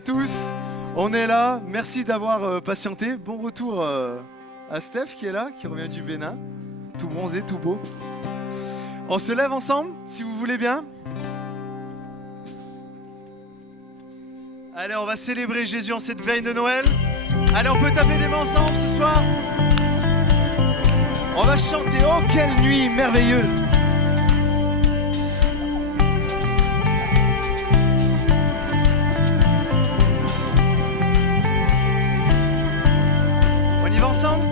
à tous, on est là, merci d'avoir patienté. Bon retour à Steph qui est là, qui revient du Bénin, tout bronzé, tout beau. On se lève ensemble, si vous voulez bien. Allez, on va célébrer Jésus en cette veille de Noël. Allez, on peut taper des mains ensemble ce soir. On va chanter « Oh, quelle nuit merveilleuse !» On y va ensemble ?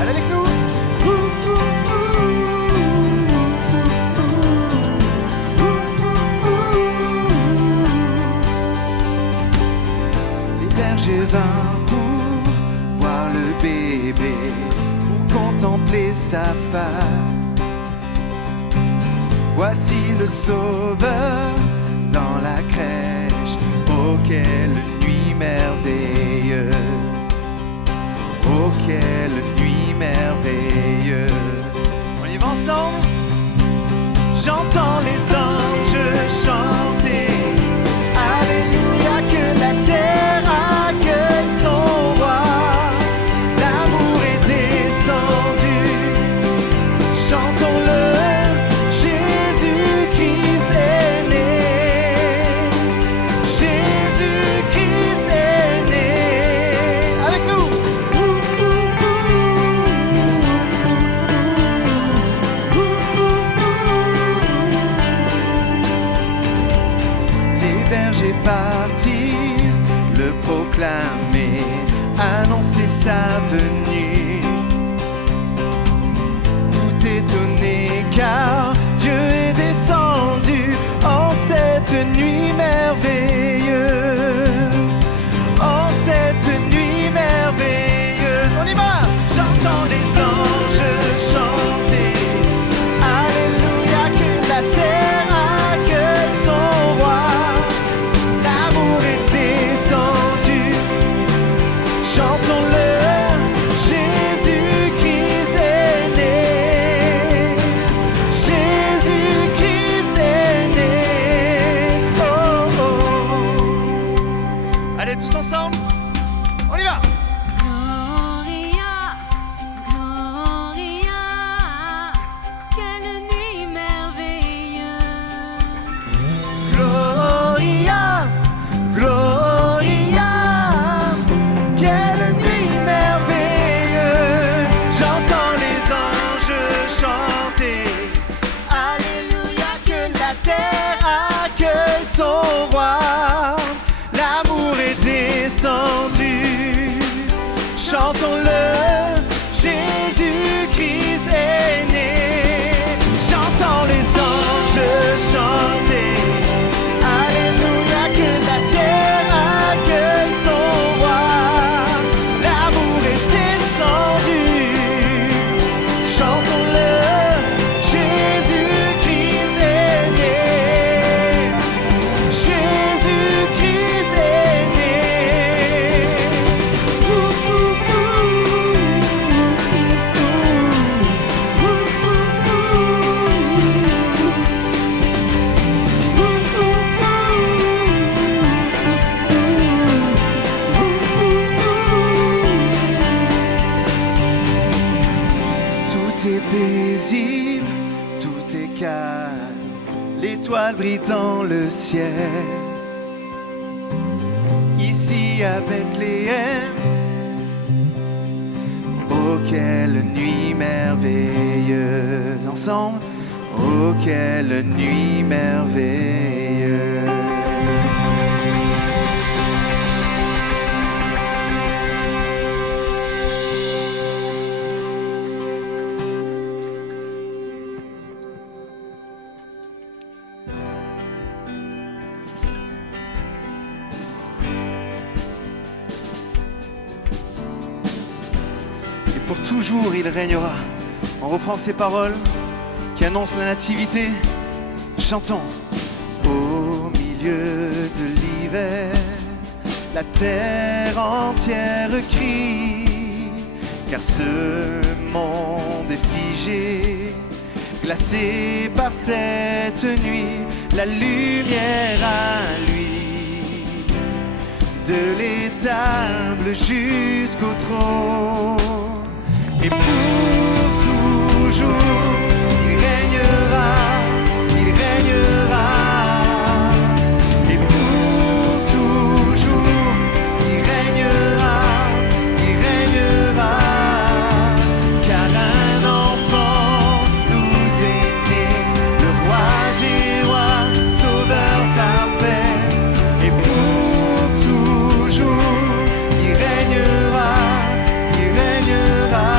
Allez avec nous ! Les bergers vinrent pour voir le bébé, pour contempler sa face. Voici le Sauveur dans la crèche. Oh, quelle nuit merveilleuse! Oh, quelle nuit merveilleuse! On y va ensemble? J'entends les anges chanter. Alléluia, que la terre accueille son roi. L'amour est descendu. Chantons-le. Jésus-Christ est né. Jésus-Christ est né. Avec nous. Les bergers partirent le proclamer, annoncer sa venue. Tout étonné car Dieu est descendu en cette nuit merveilleuse. En cette nuit merveilleuse. On y va! J'entends les anges chanter. Alléluia, que la terre accueille son roi. L'amour est descendu. Chantons-le. Jésus-Christ est né. Jésus-Christ est né. Oh, oh. Allez, tous ensemble. On y va. Gloria, Gloria, quelle nuit merveilleuse. Gloria, Gloria, quelle nuit merveilleuse. J'entends les anges chanter. Alléluia, que la terre accueille son roi. L'amour est descendu. Chantons-le. Jésus-Christ est né. J'entends les anges chanter. Alléluia, que la terre accueille son roi. L'amour est descendu. Chantons-le. Jésus-Christ est né. Jésus-Christ est né. Tout est paisible, tout est calme, l'étoile brille dans le ciel. Ici à Bethléem, oh quelle nuit merveilleuse. Ensemble, oh quelle nuit merveilleuse. Et pour toujours il régnera. On reprend ces paroles qui annoncent la nativité. Chantons. Au milieu de l'hiver, la terre entière crie. car ce monde est figé, glacé par cette nuit, la lumière à lui, de l'étable jusqu'au trône, et pour toujours, il régnera, il régnera, et pour toujours, il régnera, il régnera, car un enfant nous est né, le roi des rois, sauveur parfait, et pour toujours, il régnera, il régnera.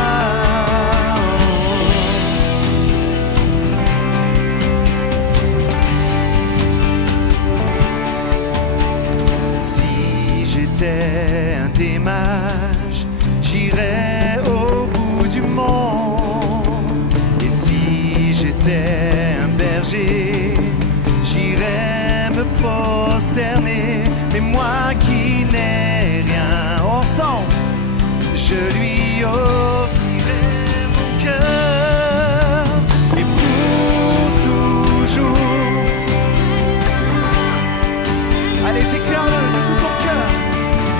Si j'étais un des mages, j'irais au bout du monde. Et si j'étais un berger, j'irais me prosterner. Mais moi qui n'ai rien, ensemble, je lui offrirai mon cœur. Et pour toujours, allez, déclare-le de tout ton cœur.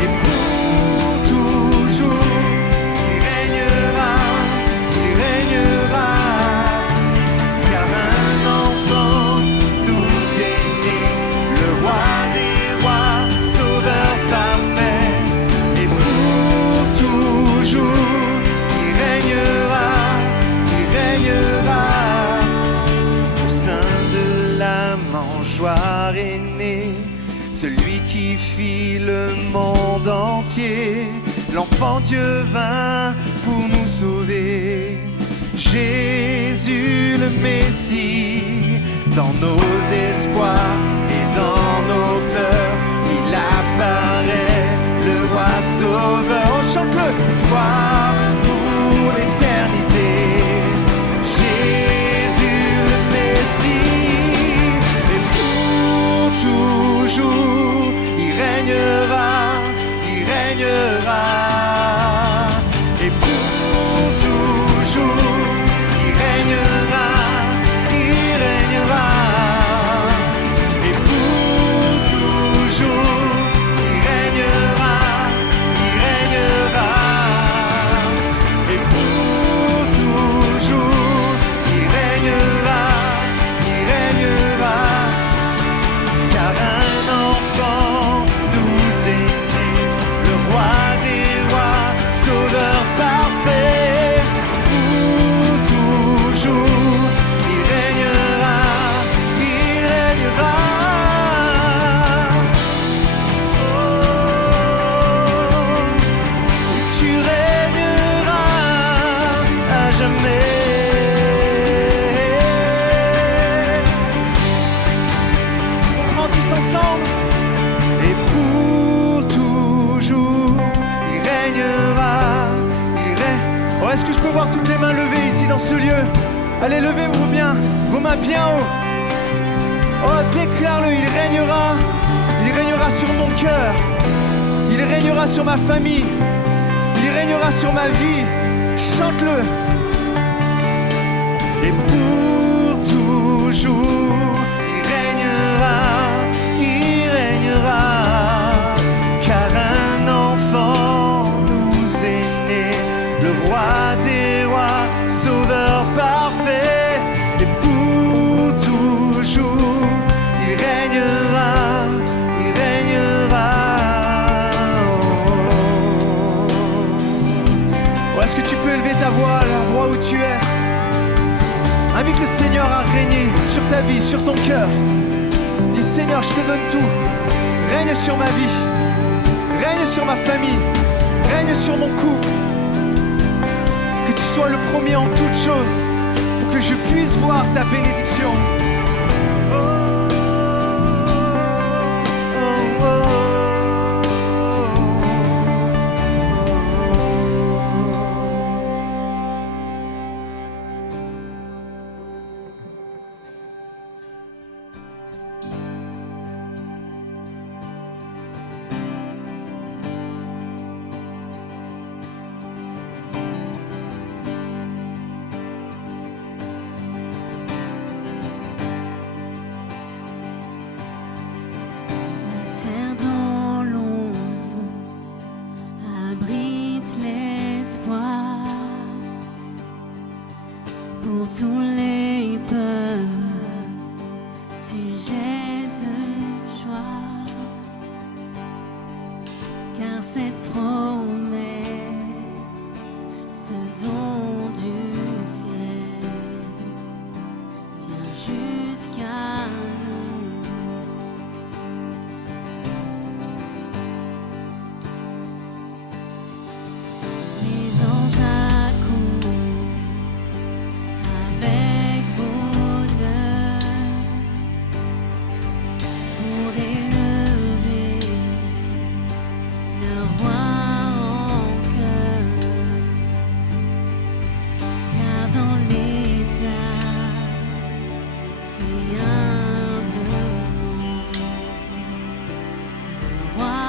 Et pour toujours, il régnera, car un enfant nous est né, le roi des rois, sauveur parfait. Et pour toujours, il régnera, au sein de la mangeoire est né celui qui fit le monde entier. L'enfant Dieu vint pour nous sauver. Jésus le Messie, dans nos espoirs et dans nos pleurs, il apparaît, le roi sauveur. On chante le espoir pour l'éternité. Jésus le Messie, et pour toujours, il régnera, et pour toujours, il régnera, et pour toujours, il régnera, et pour toujours, il régnera, car un enfant nous est né, le roi des rois, sauveur parfait. Pour toujours, il régnera, Oh, tu régneras à jamais. Tous ensemble, et pour toujours, il régnera, Oh, est-ce que je peux voir toutes les mains levées ici dans ce lieu? Allez, levez-vous bien, vos mains bien haut. Oh, déclare-le, il régnera sur mon cœur, il régnera sur ma famille, il régnera sur ma vie. Chante-le. Et pour toujours, il régnera, car un enfant nous est né, le roi des rois, sauveur parfait. Et pour toujours, il régnera, Oh, est-ce que tu peux élever ta voix à l'endroit où tu es? Invite le Seigneur à régner sur ta vie, sur ton cœur. Dis Seigneur, je te donne tout. Règne sur ma vie, règne sur ma famille, règne sur mon couple. Que tu sois le premier en toutes choses, pour que je puisse voir ta bénédiction. les peurs, sujet de joie, car cette promesse, ce don du ciel, vient jusqu'à nous. Les anges accourent avec bonheur pour élever le roi en cœur, car dans l'état si humblement le roi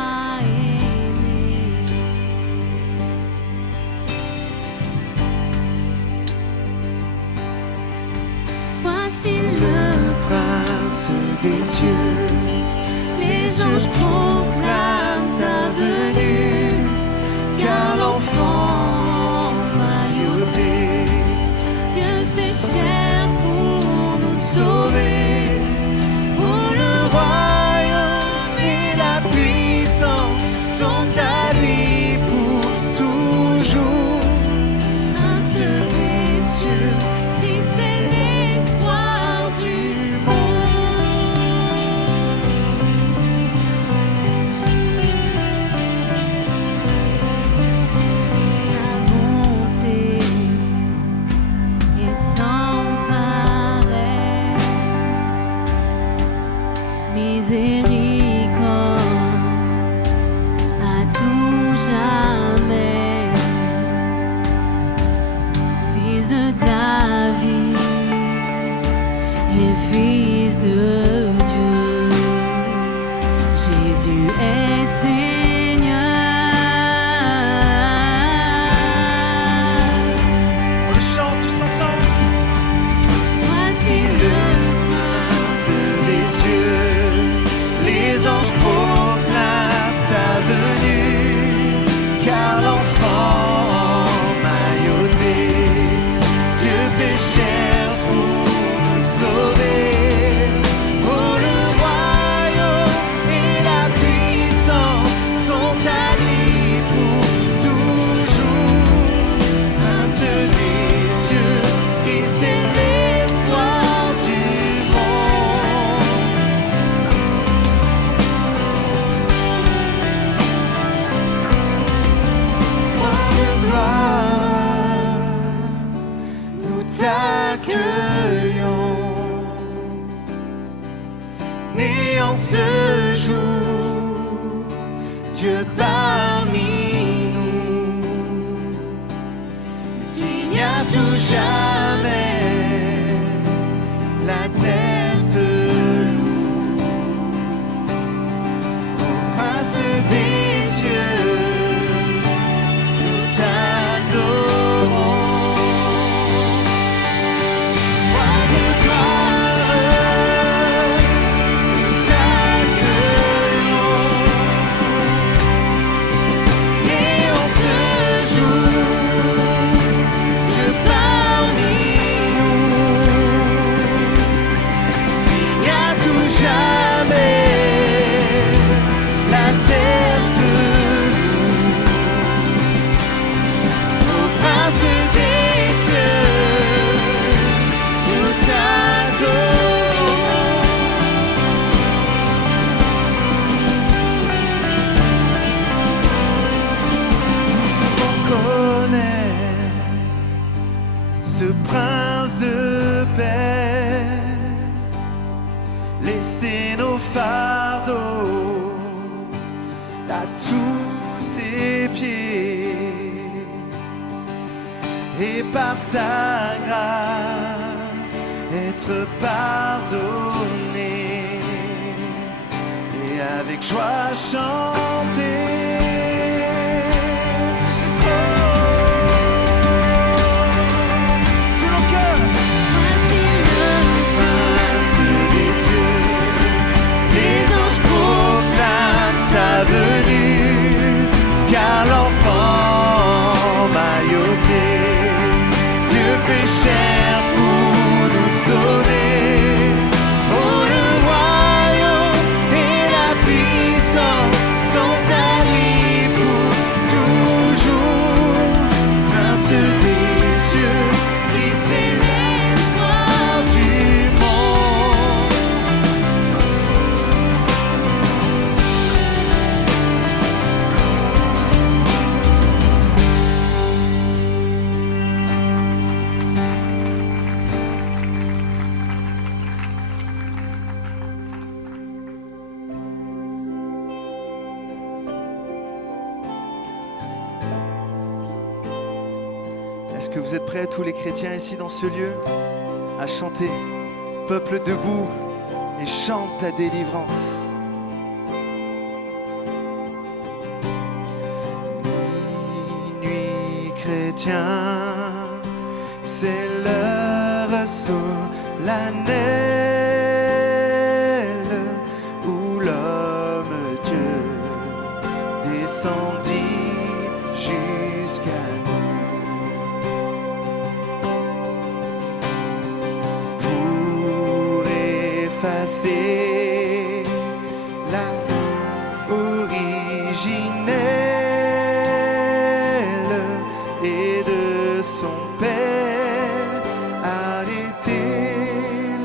est né. Voici le Prince des cieux, les anges proclament sa venue, car l'enfant mailloté, Dieu fait chair pour nous sauver. Pour le royaume et la puissance sont à lui pour toujours. Un seul des cieux, Christ est l'espoir du monde. Sa bonté est sans pareil, miséricorde à tout jamais. Fils de David et fils de Dieu, Jésus est Seigneur. on le chante tous ensemble. Voici le Prince des cieux, les anges proclament sa venue, car l'enfant mailloté, Dieu fait chair pour nous sauver. Pour le royaume et la puissance sont à lui pour toujours. Un seul des cieux, Christ est l'espoir du monde. Roi de gloire, nous t'accueillons. Né en ce jour, Dieu parmi nous, digne à tout jamais, la terre te loue. Ô Prince des cieux, nous t'adorons. Roi de gloire, nous t'accueillons. Né en ce jour, Dieu parmi nous, digne à tout jamais, la terre te loue. Ô Prince des cieux, nous t'adorons. On connaît ce Prince de paix, laissez nos fardeaux à tous ses pieds, et par sa grâce être pardonné, et avec joie chanter. Tous nos cœurs. Voici le Prince des cieux, les anges proclament sa venue, car l'enfant mailloté, Dieu fait chair pour Vous êtes prêts, tous les chrétiens ici dans ce lieu, à chanter? Peuple debout et chante ta délivrance. Minuit chrétien, c'est l'heure solennelle où l'homme Dieu descendit jusqu'à nous pour effacer la originelle et de son Père arrêter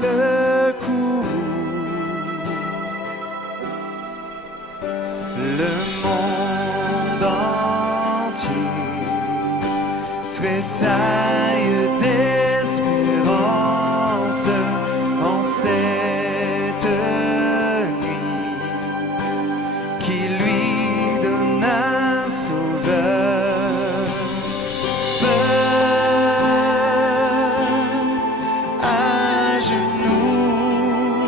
le courroux. Le monde entier tressaille d'espérance en cette nuit qui lui donne un sauveur. Peuple à genoux,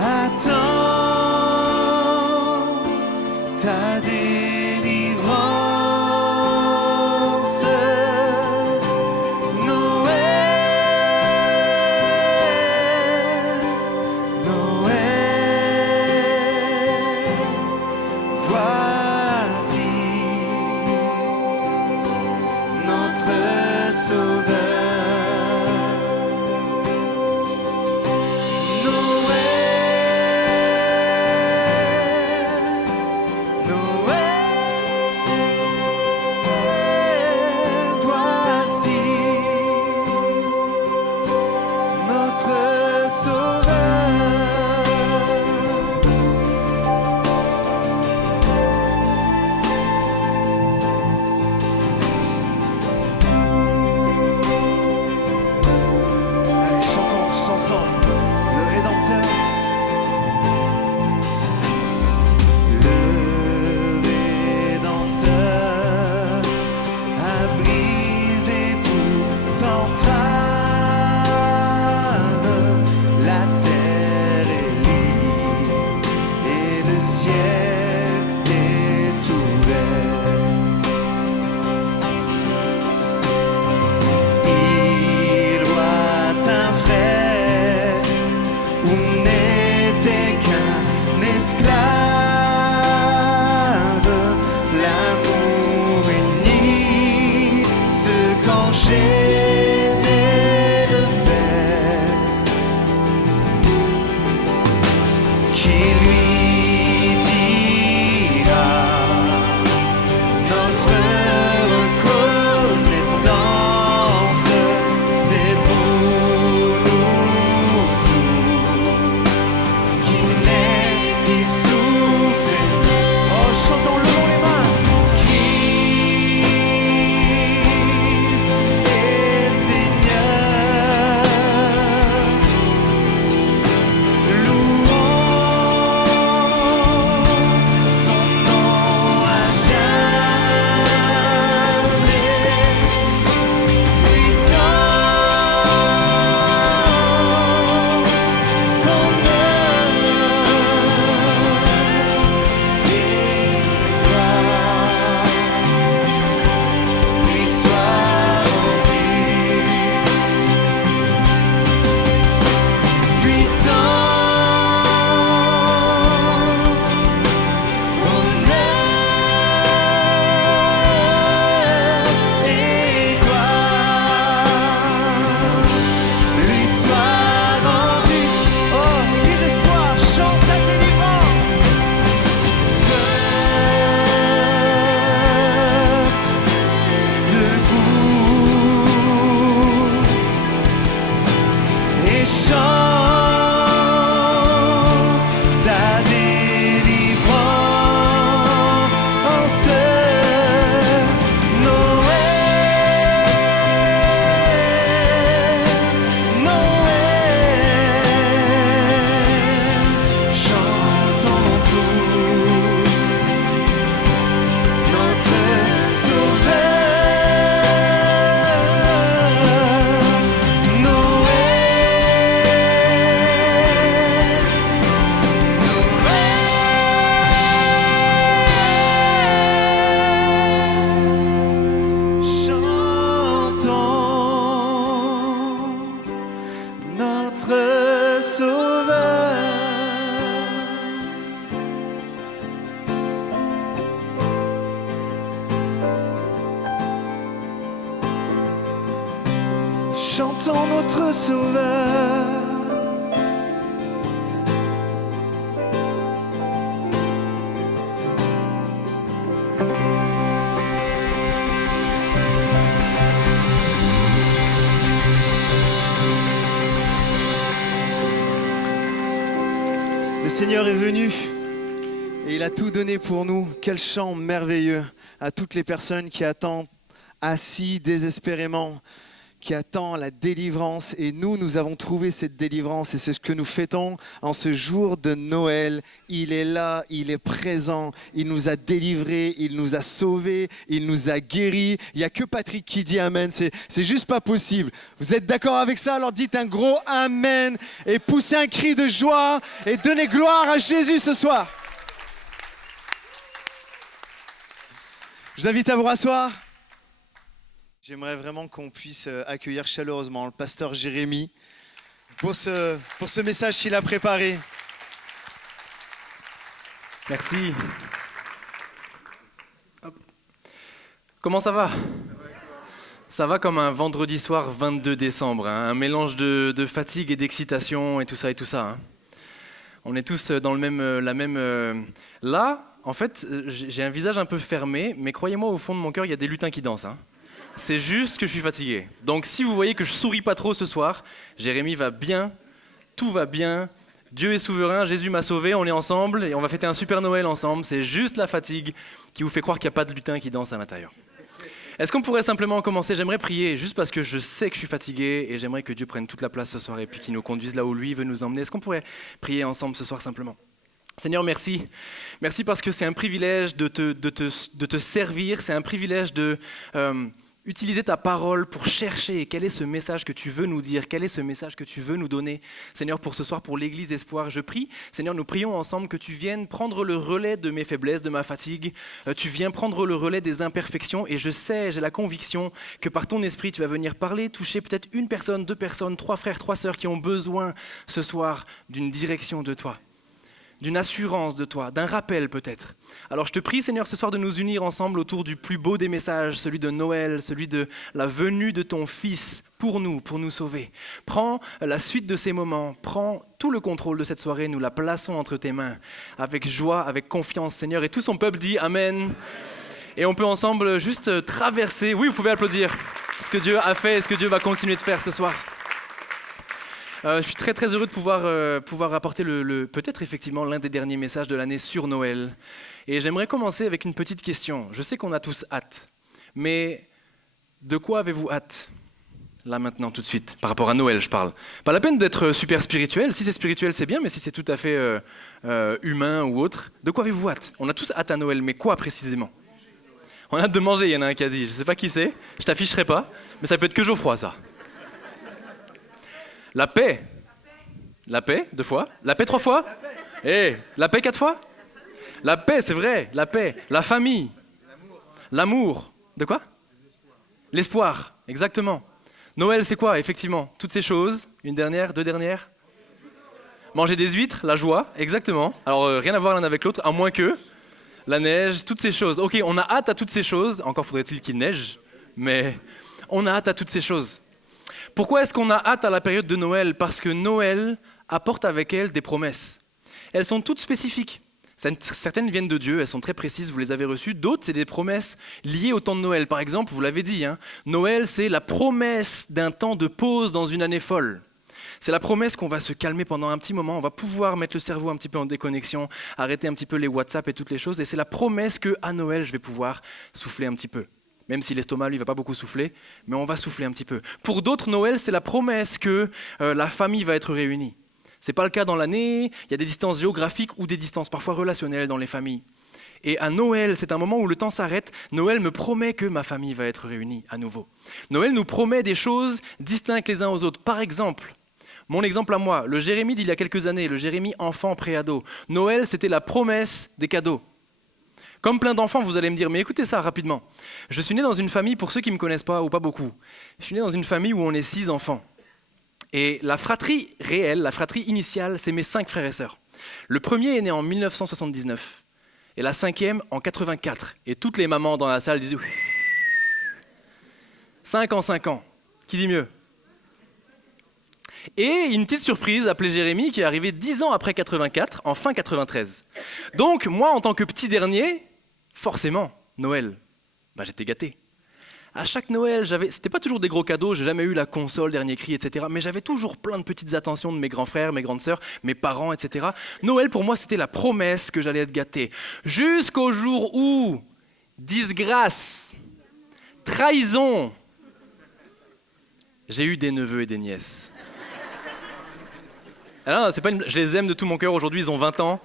attends ta délivrance. Noël sauveur. Chantons notre sauveur. Le Seigneur est venu et il a tout donné pour nous. Quel chant merveilleux à toutes les personnes qui attendent assis désespérément, qui attendent la délivrance. Et nous avons trouvé cette délivrance et c'est ce que nous fêtons en ce jour de Noël. Il est là, il est présent, il nous a délivrés, il nous a sauvés, il nous a guéris. Il n'y a que Patrick qui dit Amen, c'est juste pas possible. Vous êtes d'accord avec ça? Alors dites un gros Amen et poussez un cri de joie et donnez gloire à Jésus ce soir. Je vous invite à vous rasseoir. J'aimerais vraiment qu'on puisse accueillir chaleureusement le pasteur Jérémy pour ce message qu'il a préparé. Merci. Hop. Comment ça va? Ça va comme un vendredi soir 22 décembre, hein, un mélange de fatigue et d'excitation et tout ça hein. On est tous dans la même... Là, en fait, j'ai un visage un peu fermé, mais croyez-moi, au fond de mon cœur, il y a des lutins qui dansent, hein. C'est juste que je suis fatigué. Donc si vous voyez que je souris pas trop ce soir, Jérémy va bien, tout va bien, Dieu est souverain, Jésus m'a sauvé, on est ensemble et on va fêter un super Noël ensemble. C'est juste la fatigue qui vous fait croire qu'il n'y a pas de lutin qui danse à l'intérieur. Est-ce qu'on pourrait simplement commencer? J'aimerais prier, juste parce que je sais que je suis fatigué et j'aimerais que Dieu prenne toute la place ce soir et puis qu'il nous conduise là où lui veut nous emmener. Est-ce qu'on pourrait prier ensemble ce soir simplement? Seigneur, merci. Merci parce que c'est un privilège de te servir, c'est un privilège de... utiliser ta parole pour chercher quel est ce message que tu veux nous dire, quel est ce message que tu veux nous donner. Seigneur, pour ce soir, pour l'Église Espoir, je prie, Seigneur, nous prions ensemble que tu viennes prendre le relais de mes faiblesses, de ma fatigue, tu viens prendre le relais des imperfections et je sais, j'ai la conviction que par ton esprit, tu vas venir parler, toucher peut-être une personne, deux personnes, trois frères, trois sœurs qui ont besoin ce soir d'une direction de toi, d'une assurance de toi, d'un rappel peut-être. Alors je te prie Seigneur ce soir de nous unir ensemble autour du plus beau des messages, celui de Noël, celui de la venue de ton Fils pour nous sauver. Prends la suite de ces moments, prends tout le contrôle de cette soirée, nous la plaçons entre tes mains, avec joie, avec confiance Seigneur. Et tout son peuple dit Amen. Et on peut ensemble juste traverser, oui vous pouvez applaudir, ce que Dieu a fait et ce que Dieu va continuer de faire ce soir. Je suis très très heureux de pouvoir apporter peut-être effectivement l'un des derniers messages de l'année sur Noël. Et j'aimerais commencer avec une petite question. Je sais qu'on a tous hâte, mais de quoi avez-vous hâte? Là maintenant, tout de suite, par rapport à Noël, je parle. Pas la peine d'être super spirituel. Si c'est spirituel, c'est bien, mais si c'est tout à fait humain ou autre, de quoi avez-vous hâte? On a tous hâte à Noël, mais quoi précisément? On a hâte de manger, il y en a un qui a dit. Je ne sais pas qui c'est, je t'afficherai pas, mais ça peut être que Geoffroy, ça. La paix. La paix, 2 fois. La paix 3 fois. Eh, la paix 4 fois. La paix, c'est vrai, la paix. La famille. L'amour. De quoi? L'espoir, exactement. Noël, c'est quoi, effectivement? Toutes ces choses. Une dernière, 2 dernières. Manger des huîtres, la joie, exactement. Alors, rien à voir l'un avec l'autre, à moins que la neige, toutes ces choses. Ok, on a hâte à toutes ces choses. Encore faudrait-il qu'il neige, mais on a hâte à toutes ces choses. Pourquoi est-ce qu'on a hâte à la période de Noël? Parce que Noël apporte avec elle des promesses. Elles sont toutes spécifiques. Certaines viennent de Dieu, elles sont très précises, vous les avez reçues. D'autres, c'est des promesses liées au temps de Noël. Par exemple, vous l'avez dit, hein, Noël, c'est la promesse d'un temps de pause dans une année folle. C'est la promesse qu'on va se calmer pendant un petit moment, on va pouvoir mettre le cerveau un petit peu en déconnexion, arrêter un petit peu les WhatsApp et toutes les choses. Et c'est la promesse qu'à Noël, je vais pouvoir souffler un petit peu. Même si l'estomac, lui, ne va pas beaucoup souffler, mais on va souffler un petit peu. Pour d'autres, Noël, c'est la promesse que la famille va être réunie. Ce n'est pas le cas dans l'année, il y a des distances géographiques ou des distances parfois relationnelles dans les familles. Et à Noël, c'est un moment où le temps s'arrête. Noël me promet que ma famille va être réunie à nouveau. Noël nous promet des choses distinctes les uns aux autres. Par exemple, mon exemple à moi, le Jérémy d'il y a quelques années, le Jérémy enfant pré-ado. Noël, c'était la promesse des cadeaux. Comme plein d'enfants, vous allez me dire, mais écoutez ça rapidement. Je suis né dans une famille, pour ceux qui ne me connaissent pas ou pas beaucoup, je suis né dans une famille où on est 6 enfants. Et la fratrie réelle, la fratrie initiale, c'est mes 5 frères et sœurs. Le premier est né en 1979 et la 5e en 84. Et toutes les mamans dans la salle disaient 5 en 5 ans. Qui dit mieux? Et une petite surprise appelée Jérémie qui est arrivé 10 ans après 84, en fin 93. Donc moi, en tant que petit dernier, forcément, Noël, j'étais gâté. À chaque Noël, c'était pas toujours des gros cadeaux, j'ai jamais eu la console, dernier cri, etc. Mais j'avais toujours plein de petites attentions de mes grands frères, mes grandes sœurs, mes parents, etc. Noël, pour moi, c'était la promesse que j'allais être gâté. Jusqu'au jour où, disgrâce, trahison, j'ai eu des neveux et des nièces. Alors, je les aime de tout mon cœur, aujourd'hui ils ont 20 ans.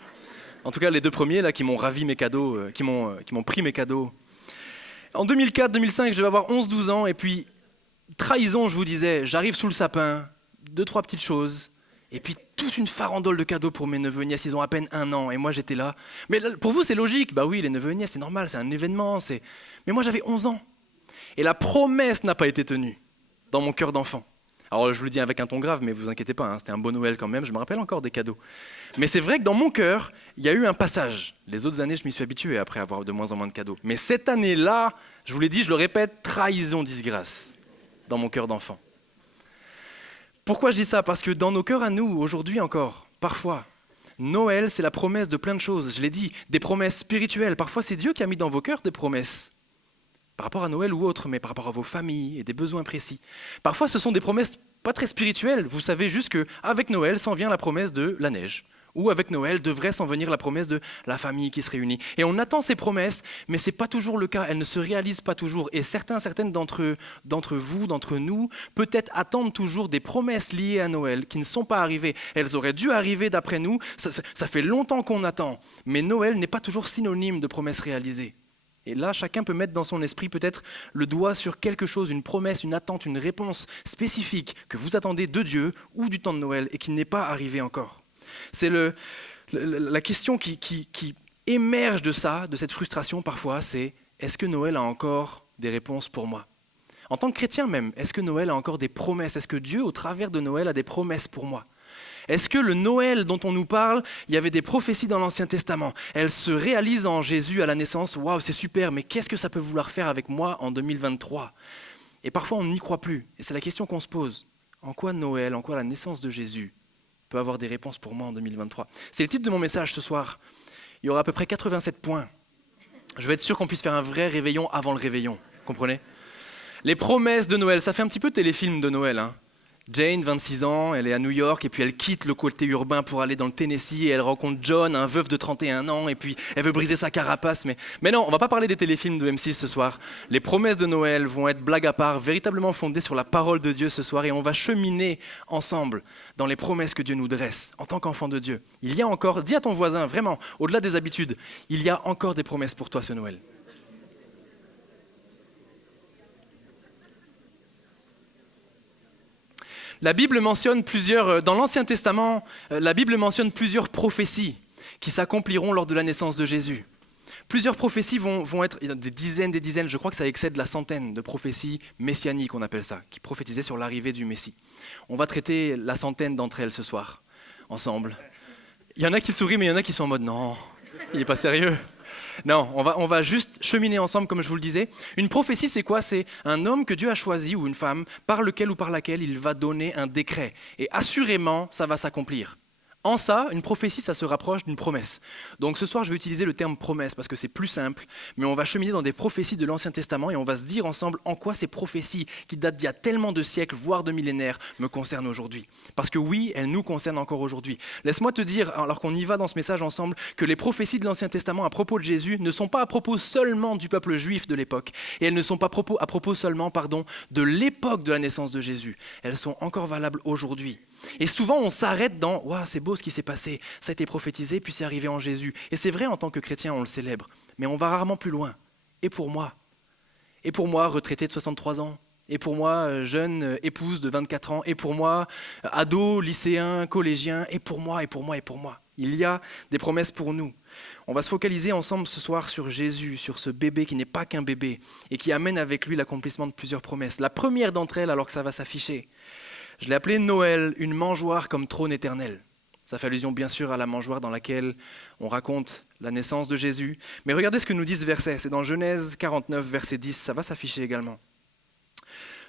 En tout cas, les 2 premiers là, qui m'ont ravi mes cadeaux, qui m'ont pris mes cadeaux. En 2004-2005, je devais avoir 11-12 ans, et puis, trahison, je vous disais, j'arrive sous le sapin, 2-3 petites choses, et puis toute une farandole de cadeaux pour mes neveux et nièces, ils ont à peine 1 an, et moi j'étais là. Mais pour vous, c'est logique, bah oui, les neveux et nièces, c'est normal, c'est un événement, Mais moi j'avais 11 ans, et la promesse n'a pas été tenue dans mon cœur d'enfant. Alors je vous le dis avec un ton grave, mais vous inquiétez pas, hein, c'était un beau Noël quand même, je me rappelle encore des cadeaux. Mais c'est vrai que dans mon cœur, il y a eu un passage. Les autres années, je m'y suis habitué après avoir de moins en moins de cadeaux. Mais cette année-là, je vous l'ai dit, je le répète, trahison, disgrâce, dans mon cœur d'enfant. Pourquoi je dis ça? Parce que dans nos cœurs à nous, aujourd'hui encore, parfois, Noël, c'est la promesse de plein de choses. Je l'ai dit, des promesses spirituelles. Parfois, c'est Dieu qui a mis dans vos cœurs des promesses. Par rapport à Noël ou autre, mais par rapport à vos familles et des besoins précis. Parfois, ce sont des promesses pas très spirituelles. Vous savez juste qu'avec Noël s'en vient la promesse de la neige. Ou avec Noël devrait s'en venir la promesse de la famille qui se réunit. Et on attend ces promesses, mais ce n'est pas toujours le cas. Elles ne se réalisent pas toujours. Et certaines d'entre vous, d'entre nous, peut-être attendent toujours des promesses liées à Noël qui ne sont pas arrivées. Elles auraient dû arriver d'après nous. Ça fait longtemps qu'on attend. Mais Noël n'est pas toujours synonyme de promesses réalisées. Et là, chacun peut mettre dans son esprit peut-être le doigt sur quelque chose, une promesse, une attente, une réponse spécifique que vous attendez de Dieu ou du temps de Noël et qui n'est pas arrivé encore. C'est la question qui émerge de ça, de cette frustration parfois, c'est est-ce que Noël a encore des réponses pour moi? En tant que chrétien même, est-ce que Noël a encore des promesses? Est-ce que Dieu, au travers de Noël, a des promesses pour moi? Est-ce que le Noël dont on nous parle, il y avait des prophéties dans l'Ancien Testament? Elles se réalisent en Jésus à la naissance. Waouh, c'est super, mais qu'est-ce que ça peut vouloir faire avec moi en 2023? Et parfois, on n'y croit plus. Et c'est la question qu'on se pose. En quoi Noël, en quoi la naissance de Jésus peut avoir des réponses pour moi en 2023? C'est le titre de mon message ce soir. Il y aura à peu près 87 points. Je vais être sûr qu'on puisse faire un vrai réveillon avant le réveillon. Comprenez? Les promesses de Noël, ça fait un petit peu téléfilm de Noël, hein. Jane, 26 ans, elle est à New York et puis elle quitte le côté urbain pour aller dans le Tennessee et elle rencontre John, un veuf de 31 ans, et puis elle veut briser sa carapace. Mais non, on va pas parler des téléfilms de M6 ce soir. Les promesses de Noël vont être, blague à part, véritablement fondées sur la parole de Dieu ce soir et on va cheminer ensemble dans les promesses que Dieu nous dresse en tant qu'enfant de Dieu. Il y a encore, dis à ton voisin, vraiment, au-delà des habitudes, il y a encore des promesses pour toi ce Noël. La Bible mentionne dans l'Ancien Testament, la Bible mentionne plusieurs prophéties qui s'accompliront lors de la naissance de Jésus. Plusieurs prophéties vont être, il y a des dizaines, je crois que ça excède la centaine de prophéties messianiques, on appelle ça, qui prophétisaient sur l'arrivée du Messie. On va traiter la centaine d'entre elles ce soir, ensemble. Il y en a qui sourient, mais il y en a qui sont en mode « non, il n'est pas sérieux ». Non, on va juste cheminer ensemble, comme je vous le disais. Une prophétie, c'est quoi? C'est un homme que Dieu a choisi, ou une femme, par lequel ou par laquelle il va donner un décret. Et assurément, ça va s'accomplir. En ça, une prophétie, ça se rapproche d'une promesse. Donc ce soir, je vais utiliser le terme promesse parce que c'est plus simple, mais on va cheminer dans des prophéties de l'Ancien Testament et on va se dire ensemble en quoi ces prophéties, qui datent d'il y a tellement de siècles, voire de millénaires, me concernent aujourd'hui. Parce que oui, elles nous concernent encore aujourd'hui. Laisse-moi te dire, alors qu'on y va dans ce message ensemble, que les prophéties de l'Ancien Testament à propos de Jésus ne sont pas à propos seulement du peuple juif de l'époque, et elles ne sont pas à propos seulement de l'époque de la naissance de Jésus. Elles sont encore valables aujourd'hui. Et souvent, on s'arrête dans « Waouh, c'est beau ce qui s'est passé, ça a été prophétisé, puis c'est arrivé en Jésus. » Et c'est vrai, en tant que chrétien, on le célèbre, mais on va rarement plus loin. Et pour moi, retraité de 63 ans, et pour moi, jeune épouse de 24 ans, et pour moi, ado, lycéen, collégien, et pour moi. Il y a des promesses pour nous. On va se focaliser ensemble ce soir sur Jésus, sur ce bébé qui n'est pas qu'un bébé, et qui amène avec lui l'accomplissement de plusieurs promesses. La première d'entre elles, alors que ça va s'afficher, Je l'ai appelé Noël, une mangeoire comme trône éternel. Ça fait allusion bien sûr à la mangeoire dans laquelle on raconte la naissance de Jésus. Mais regardez ce que nous dit ce verset, c'est dans Genèse 49, verset 10, ça va s'afficher également.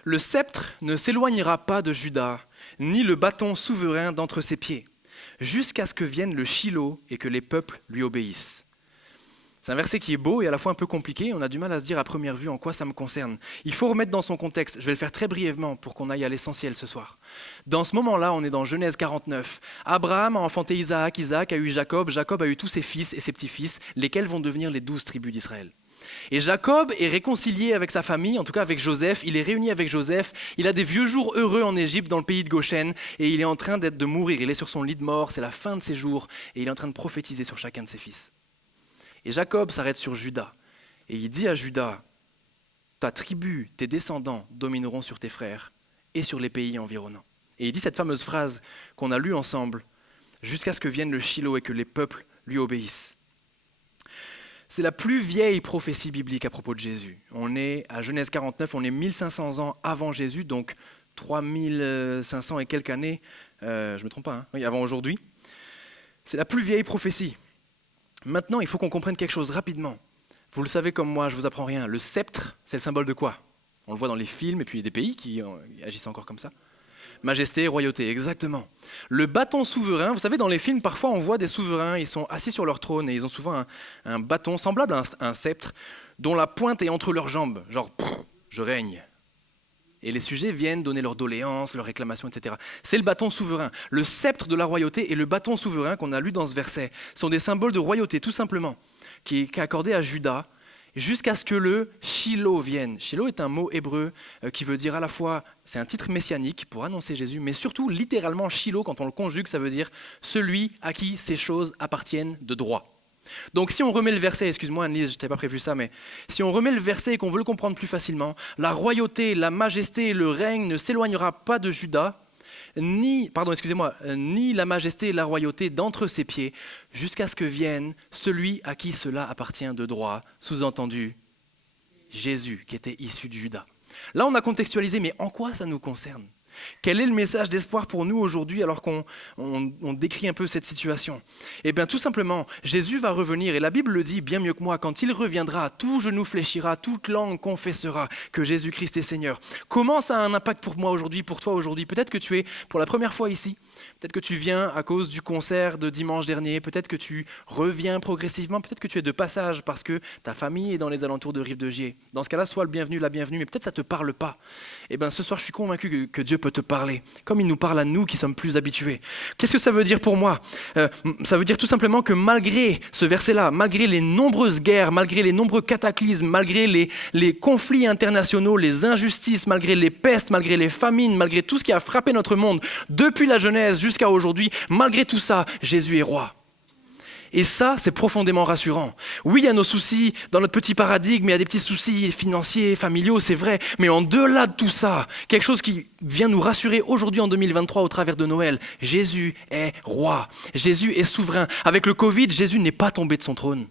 Le sceptre ne s'éloignera pas de Juda, ni le bâton souverain d'entre ses pieds, jusqu'à ce que vienne le Shilo et que les peuples lui obéissent. C'est un verset qui est beau et à la fois un peu compliqué. On a du mal à se dire à première vue en quoi ça me concerne. Il faut remettre dans son contexte. Je vais le faire très brièvement pour qu'on aille à l'essentiel ce soir. Dans ce moment-là, on est dans Genèse 49. Abraham a enfanté Isaac, Isaac a eu Jacob, Jacob a eu tous ses fils et ses petits-fils, lesquels vont devenir les 12 tribus d'Israël. Et Jacob est réconcilié avec sa famille, en tout cas avec Joseph. Il est réuni avec Joseph. Il a des vieux jours heureux en Égypte, dans le pays de Goshen, et il est en train de mourir. Il est sur son lit de mort, c'est la fin de ses jours, et il est en train de prophétiser sur chacun de ses fils. Et Jacob s'arrête sur Juda, et il dit à Juda, ta tribu, tes descendants domineront sur tes frères et sur les pays environnants. Et il dit cette fameuse phrase qu'on a lue ensemble, jusqu'à ce que vienne le Shilo et que les peuples lui obéissent. C'est la plus vieille prophétie biblique à propos de Jésus. On est à Genèse 49, on est 1500 ans avant Jésus, donc 3500 et quelques années, je ne me trompe pas, oui, avant aujourd'hui. C'est la plus vieille prophétie. Maintenant, il faut qu'on comprenne quelque chose rapidement. Vous le savez comme moi, je ne vous apprends rien. Le sceptre, c'est le symbole de quoi? On le voit dans les films et puis il y a des pays qui agissent encore comme ça. Majesté, royauté, exactement. Le bâton souverain, vous savez, dans les films, parfois on voit des souverains, ils sont assis sur leur trône et ils ont souvent un bâton semblable à un sceptre dont la pointe est entre leurs jambes, genre « je règne ». Et les sujets viennent donner leurs doléances, leurs réclamations, etc. C'est le bâton souverain. Le sceptre de la royauté et le bâton souverain qu'on a lu dans ce verset sont des symboles de royauté, tout simplement, qui est accordé à Juda, jusqu'à ce que le Shilo vienne. Shilo est un mot hébreu qui veut dire à la fois, c'est un titre messianique pour annoncer Jésus, mais surtout littéralement Shilo, quand on le conjugue, ça veut dire celui à qui ces choses appartiennent de droit. Donc si on remet le verset, excuse-moi Annelise, je t'avais pas prévu ça, mais si on remet le verset et qu'on veut le comprendre plus facilement, la royauté, la majesté, le règne ne s'éloignera pas de Juda, ni la majesté et la royauté d'entre ses pieds, jusqu'à ce que vienne celui à qui cela appartient de droit, sous-entendu Jésus, qui était issu de Juda. Là on a contextualisé, mais en quoi ça nous concerne ? Quel est le message d'espoir pour nous aujourd'hui alors qu'on décrit un peu cette situation ? Eh bien tout simplement, Jésus va revenir et la Bible le dit bien mieux que moi, quand il reviendra, tout genou fléchira, toute langue confessera que Jésus-Christ est Seigneur. Comment ça a un impact pour moi aujourd'hui, pour toi aujourd'hui ? Peut-être que tu es pour la première fois ici, peut-être que tu viens à cause du concert de dimanche dernier, peut-être que tu reviens progressivement, peut-être que tu es de passage parce que ta famille est dans les alentours de Rive-de-Gier. Dans ce cas-là, sois le bienvenu, la bienvenue, mais peut-être ça ne te parle pas. Eh bien ce soir, je suis convaincu que Dieu peut te parler, comme il nous parle à nous qui sommes plus habitués. Qu'est-ce que ça veut dire pour moi ? Ça veut dire tout simplement que malgré ce verset-là, malgré les nombreuses guerres, malgré les nombreux cataclysmes, malgré les conflits internationaux, les injustices, malgré les pestes, malgré les famines, malgré tout ce qui a frappé notre monde depuis la Genèse jusqu'à aujourd'hui, malgré tout ça, Jésus est roi. Et ça, c'est profondément rassurant. Oui, il y a nos soucis dans notre petit paradigme, il y a des petits soucis financiers, familiaux, c'est vrai. Mais en delà de tout ça, quelque chose qui vient nous rassurer aujourd'hui en 2023 au travers de Noël, Jésus est roi. Jésus est souverain. Avec le Covid, Jésus n'est pas tombé de son trône.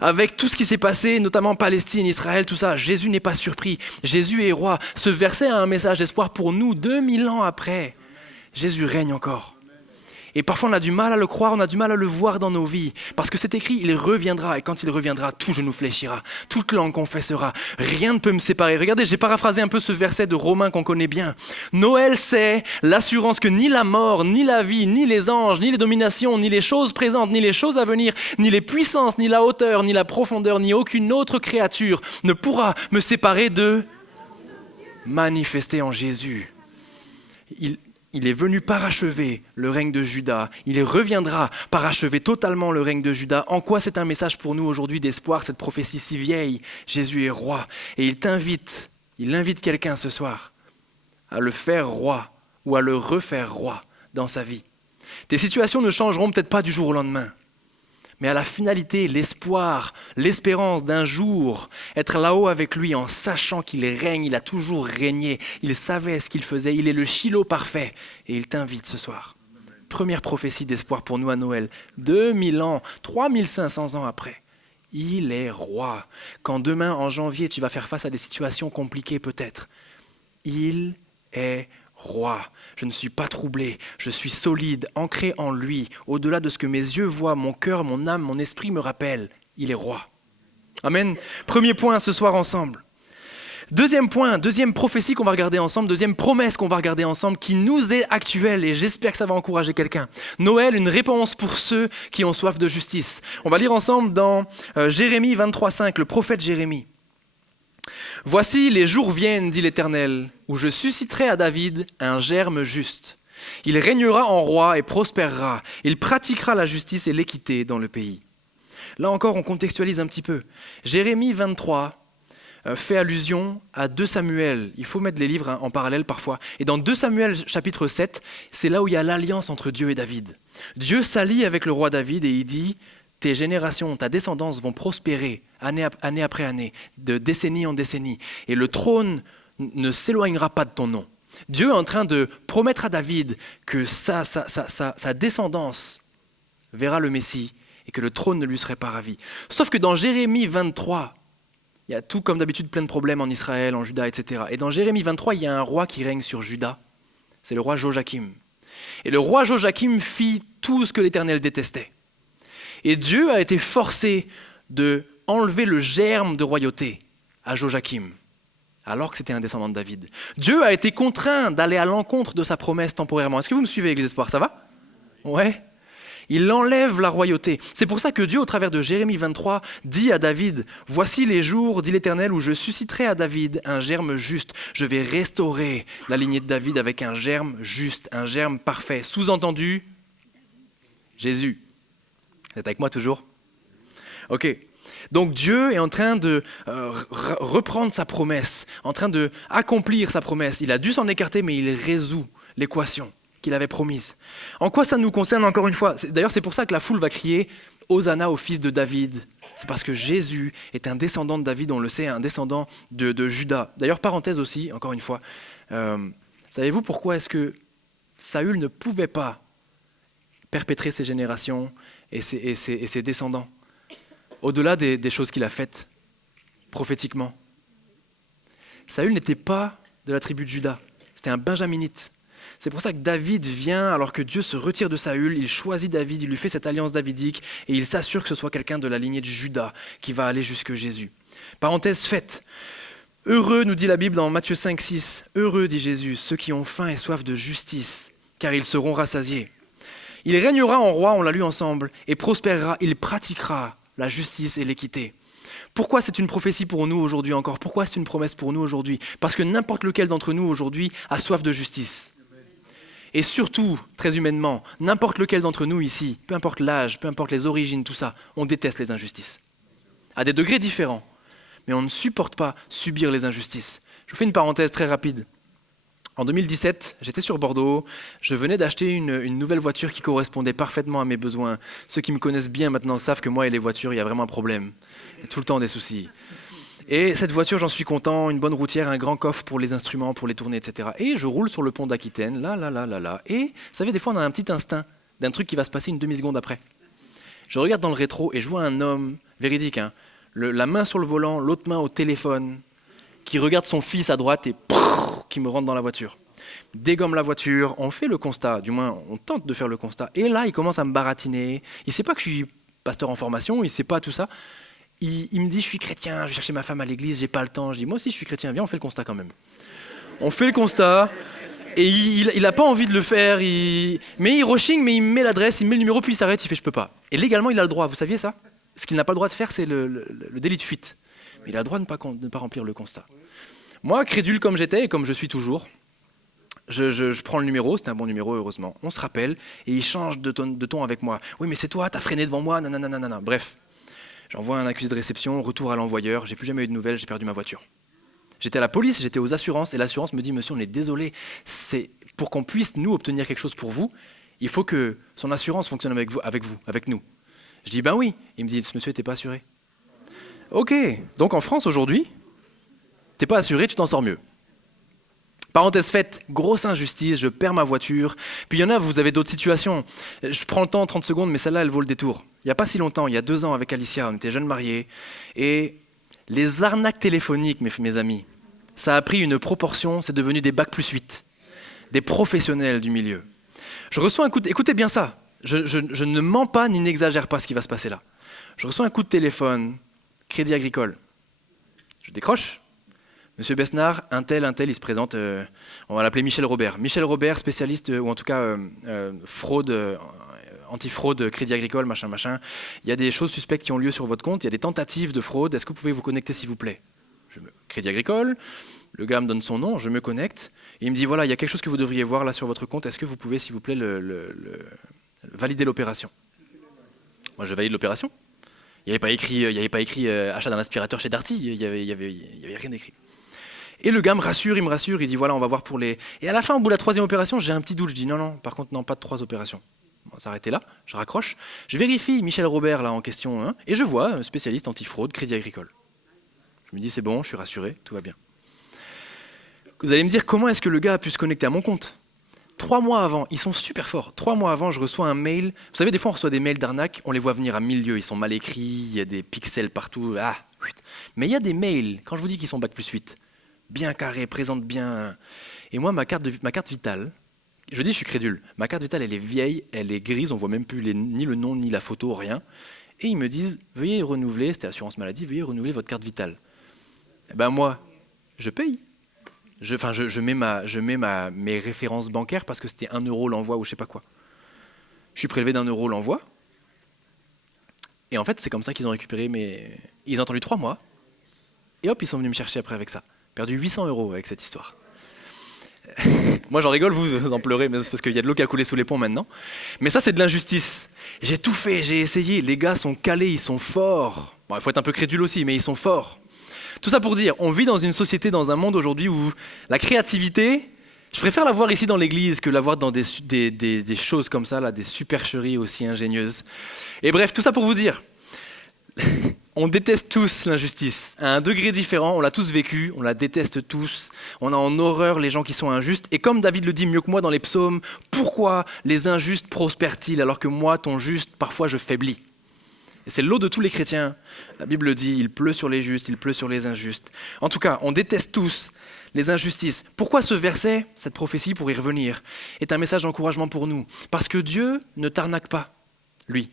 Avec tout ce qui s'est passé, notamment Palestine, Israël, tout ça, Jésus n'est pas surpris. Jésus est roi. Ce verset a un message d'espoir pour nous 2000 ans après. Jésus règne encore. Et parfois on a du mal à le croire, on a du mal à le voir dans nos vies. Parce que c'est écrit, il reviendra. Et quand il reviendra, tout genou fléchira. Toute langue confessera. Rien ne peut me séparer. Regardez, j'ai paraphrasé un peu ce verset de Romains qu'on connaît bien. Noël, c'est l'assurance que ni la mort, ni la vie, ni les anges, ni les dominations, ni les choses présentes, ni les choses à venir, ni les puissances, ni la hauteur, ni la profondeur, ni aucune autre créature ne pourra me séparer de manifester en Jésus. Il est venu parachever le règne de Juda. Il reviendra parachever totalement le règne de Juda. En quoi c'est un message pour nous aujourd'hui d'espoir, cette prophétie si vieille ? Jésus est roi. Et il invite quelqu'un ce soir à le faire roi ou à le refaire roi dans sa vie. Tes situations ne changeront peut-être pas du jour au lendemain. Mais à la finalité, l'espoir, l'espérance d'un jour, être là-haut avec lui en sachant qu'il règne, il a toujours régné, il savait ce qu'il faisait, il est le Shilo parfait et il t'invite ce soir. Première prophétie d'espoir pour nous à Noël, 2000 ans, 3500 ans après. Il est roi. Quand demain, en janvier, tu vas faire face à des situations compliquées peut-être, il est roi. Je ne suis pas troublé, je suis solide, ancré en lui. Au-delà de ce que mes yeux voient, mon cœur, mon âme, mon esprit me rappellent, il est roi. Amen. Premier point ce soir ensemble. Deuxième point, deuxième prophétie qu'on va regarder ensemble, deuxième promesse qu'on va regarder ensemble qui nous est actuelle et j'espère que ça va encourager quelqu'un. Noël, une réponse pour ceux qui ont soif de justice. On va lire ensemble dans Jérémie 23,5, le prophète Jérémie. « Voici, les jours viennent, dit l'Éternel, où je susciterai à David un germe juste. Il régnera en roi et prospérera. Il pratiquera la justice et l'équité dans le pays. » Là encore, on contextualise un petit peu. Jérémie 23 fait allusion à 2 Samuel. Il faut mettre les livres en parallèle parfois. Et dans 2 Samuel chapitre 7, c'est là où il y a l'alliance entre Dieu et David. Dieu s'allie avec le roi David et il dit « Tes générations, ta descendance vont prospérer année après année, de décennie en décennie. Et le trône ne s'éloignera pas de ton nom. » Dieu est en train de promettre à David que sa descendance verra le Messie et que le trône ne lui serait pas ravi. Sauf que dans Jérémie 23, il y a tout comme d'habitude plein de problèmes en Israël, en Juda, etc. Et dans Jérémie 23, il y a un roi qui règne sur Juda. C'est le roi Joachim. Et le roi Joachim fit tout ce que l'Éternel détestait. Et Dieu a été forcé de enlever le germe de royauté à Joachim, alors que c'était un descendant de David. Dieu a été contraint d'aller à l'encontre de sa promesse temporairement. Est-ce que vous me suivez, Église Espoir? Ça va? Ouais. Il enlève la royauté. C'est pour ça que Dieu, au travers de Jérémie 23, dit à David « Voici les jours, dit l'Éternel, où je susciterai à David un germe juste. Je vais restaurer la lignée de David avec un germe juste, un germe parfait. » Sous-entendu, Jésus. Vous êtes avec moi toujours? Ok. Donc Dieu est en train de reprendre sa promesse, en train d'accomplir sa promesse. Il a dû s'en écarter, mais il résout l'équation qu'il avait promise. En quoi ça nous concerne encore une fois? D'ailleurs, c'est pour ça que la foule va crier « Hosanna au fils de David ». C'est parce que Jésus est un descendant de David, on le sait, un descendant de Juda. D'ailleurs, parenthèse aussi, encore une fois, savez-vous pourquoi est-ce que Saül ne pouvait pas perpétrer ses générations et ses descendants, au-delà des choses qu'il a faites prophétiquement? Saül n'était pas de la tribu de Juda, c'était un benjaminite. C'est pour ça que David vient, alors que Dieu se retire de Saül, il choisit David, il lui fait cette alliance davidique et il s'assure que ce soit quelqu'un de la lignée de Juda qui va aller jusque Jésus. Parenthèse faite. Heureux, nous dit la Bible dans Matthieu 5, 6, heureux, dit Jésus, ceux qui ont faim et soif de justice, car ils seront rassasiés. Il régnera en roi, on l'a lu ensemble, et prospérera, il pratiquera la justice et l'équité. Pourquoi c'est une prophétie pour nous aujourd'hui encore? Pourquoi c'est une promesse pour nous aujourd'hui? Parce que n'importe lequel d'entre nous aujourd'hui a soif de justice. Et surtout, très humainement, n'importe lequel d'entre nous ici, peu importe l'âge, peu importe les origines, tout ça, on déteste les injustices. À des degrés différents, mais on ne supporte pas subir les injustices. Je vous fais une parenthèse très rapide. En 2017, j'étais sur Bordeaux, je venais d'acheter une nouvelle voiture qui correspondait parfaitement à mes besoins. Ceux qui me connaissent bien maintenant savent que moi et les voitures, il y a vraiment un problème. Il y a tout le temps des soucis. Et cette voiture, j'en suis content, une bonne routière, un grand coffre pour les instruments, pour les tourner, etc. Et je roule sur le pont d'Aquitaine, là. Et vous savez, des fois, on a un petit instinct d'un truc qui va se passer une demi-seconde après. Je regarde dans le rétro et je vois un homme, véridique, hein, la main sur le volant, l'autre main au téléphone, qui regarde son fils à droite et qui me rentre dans la voiture. Dégomme la voiture, on fait le constat, du moins on tente de faire le constat. Et là, il commence à me baratiner. Il ne sait pas que je suis pasteur en formation, il ne sait pas tout ça. Il me dit, je suis chrétien, je vais chercher ma femme à l'église, j'ai pas le temps. Je dis, moi aussi je suis chrétien, viens, on fait le constat quand même. On fait le constat, et il n'a pas envie de le faire, mais il rechigne, mais il me met l'adresse, il me met le numéro, puis il s'arrête, il fait, je peux pas. Et légalement, il a le droit, vous saviez ça? Ce qu'il n'a pas le droit de faire, c'est le délit de fuite. Mais il a le droit de ne pas remplir le constat. Moi, crédule comme j'étais, et comme je suis toujours, je prends le numéro, c'était un bon numéro, heureusement. On se rappelle, et il change de ton avec moi. Oui, mais c'est toi, t'as freiné devant moi, nanana. Bref. J'envoie un accusé de réception, retour à l'envoyeur, j'ai plus jamais eu de nouvelles, j'ai perdu ma voiture. J'étais à la police, j'étais aux assurances, et l'assurance me dit « Monsieur, on est désolé, c'est pour qu'on puisse, nous, obtenir quelque chose pour vous, il faut que son assurance fonctionne avec nous. » Je dis « Ben oui ». Il me dit « Ce monsieur n'était pas assuré ». Ok, donc en France aujourd'hui, t'es pas assuré, tu t'en sors mieux. Parenthèse faite, grosse injustice, je perds ma voiture. Puis il y en a, vous avez d'autres situations. Je prends le temps, 30 secondes, mais celle-là, elle vaut le détour. Il n'y a pas si longtemps, il y a 2 ans avec Alicia, on était jeunes mariés. Et les arnaques téléphoniques, mes amis, ça a pris une proportion, c'est devenu des bac+8. des professionnels du milieu. Je reçois un coup de... Écoutez bien ça, je ne mens pas ni n'exagère pas ce qui va se passer là. Je reçois un coup de téléphone, Crédit Agricole. Je décroche. Monsieur Besnard, un tel, il se présente, on va l'appeler Michel Robert. Michel Robert, spécialiste, ou en tout cas fraude, antifraude, Crédit Agricole, machin. Il y a des choses suspectes qui ont lieu sur votre compte, il y a des tentatives de fraude, est-ce que vous pouvez vous connecter s'il vous plaît? Crédit Agricole, le gars me donne son nom, je me connecte, et il me dit voilà, il y a quelque chose que vous devriez voir là sur votre compte, est-ce que vous pouvez s'il vous plaît valider l'opération? Moi je valide l'opération. Il n'y avait pas écrit achat d'un aspirateur chez Darty, il y avait rien d'écrit. Et le gars me rassure, il dit voilà, on va voir pour les... Et à la fin, au bout de la 3e opération, j'ai un petit doute, je dis non, par contre, non, pas de 3 opérations. On va s'arrêter là, je raccroche, je vérifie Michel Robert là en question, hein, et je vois un spécialiste antifraude, Crédit Agricole. Je me dis c'est bon, je suis rassuré, tout va bien. Vous allez me dire comment est-ce que le gars a pu se connecter à mon compte? 3 mois avant, ils sont super forts. 3 mois avant, je reçois un mail. Vous savez, des fois, on reçoit des mails d'arnaque, on les voit venir à 1000 lieues. Ils sont mal écrits, il y a des pixels partout. Mais il y a des mails, quand je vous dis qu'ils sont Bac+8, bien carrés, présentent bien. Et moi, ma carte vitale, je dis, je suis crédule. Ma carte vitale, elle est vieille, elle est grise, on voit même plus ni le nom, ni la photo, rien. Et ils me disent, veuillez renouveler, c'était assurance maladie, veuillez renouveler votre carte vitale. Eh ben moi, je paye. Je mets mes références bancaires parce que c'était 1 euro l'envoi ou je sais pas quoi. Je suis prélevé d'1 euro l'envoi. Et en fait, c'est comme ça qu'ils ont récupéré mes... Ils ont attendu 3 mois. Et hop, ils sont venus me chercher après avec ça. Perdu 800 € avec cette histoire. Moi, j'en rigole, vous en pleurez, mais c'est parce qu'il y a de l'eau qui a coulé sous les ponts maintenant. Mais ça, c'est de l'injustice. J'ai tout fait, j'ai essayé. Les gars sont calés, ils sont forts. Bon, il faut être un peu crédule aussi, mais ils sont forts. Tout ça pour dire, on vit dans une société, dans un monde aujourd'hui où la créativité, je préfère la voir ici dans l'église que la voir dans des choses comme ça, là, des supercheries aussi ingénieuses. Et bref, tout ça pour vous dire, on déteste tous l'injustice. À un degré différent, on l'a tous vécu, on la déteste tous. On a en horreur les gens qui sont injustes. Et comme David le dit mieux que moi dans les psaumes, pourquoi les injustes prospèrent-ils alors que moi, ton juste, parfois je faiblis? Et c'est le lot de tous les chrétiens. La Bible dit, il pleut sur les justes, il pleut sur les injustes. En tout cas, on déteste tous les injustices. Pourquoi ce verset, cette prophétie, pour y revenir, est un message d'encouragement pour nous? Parce que Dieu ne t'arnaque pas, lui.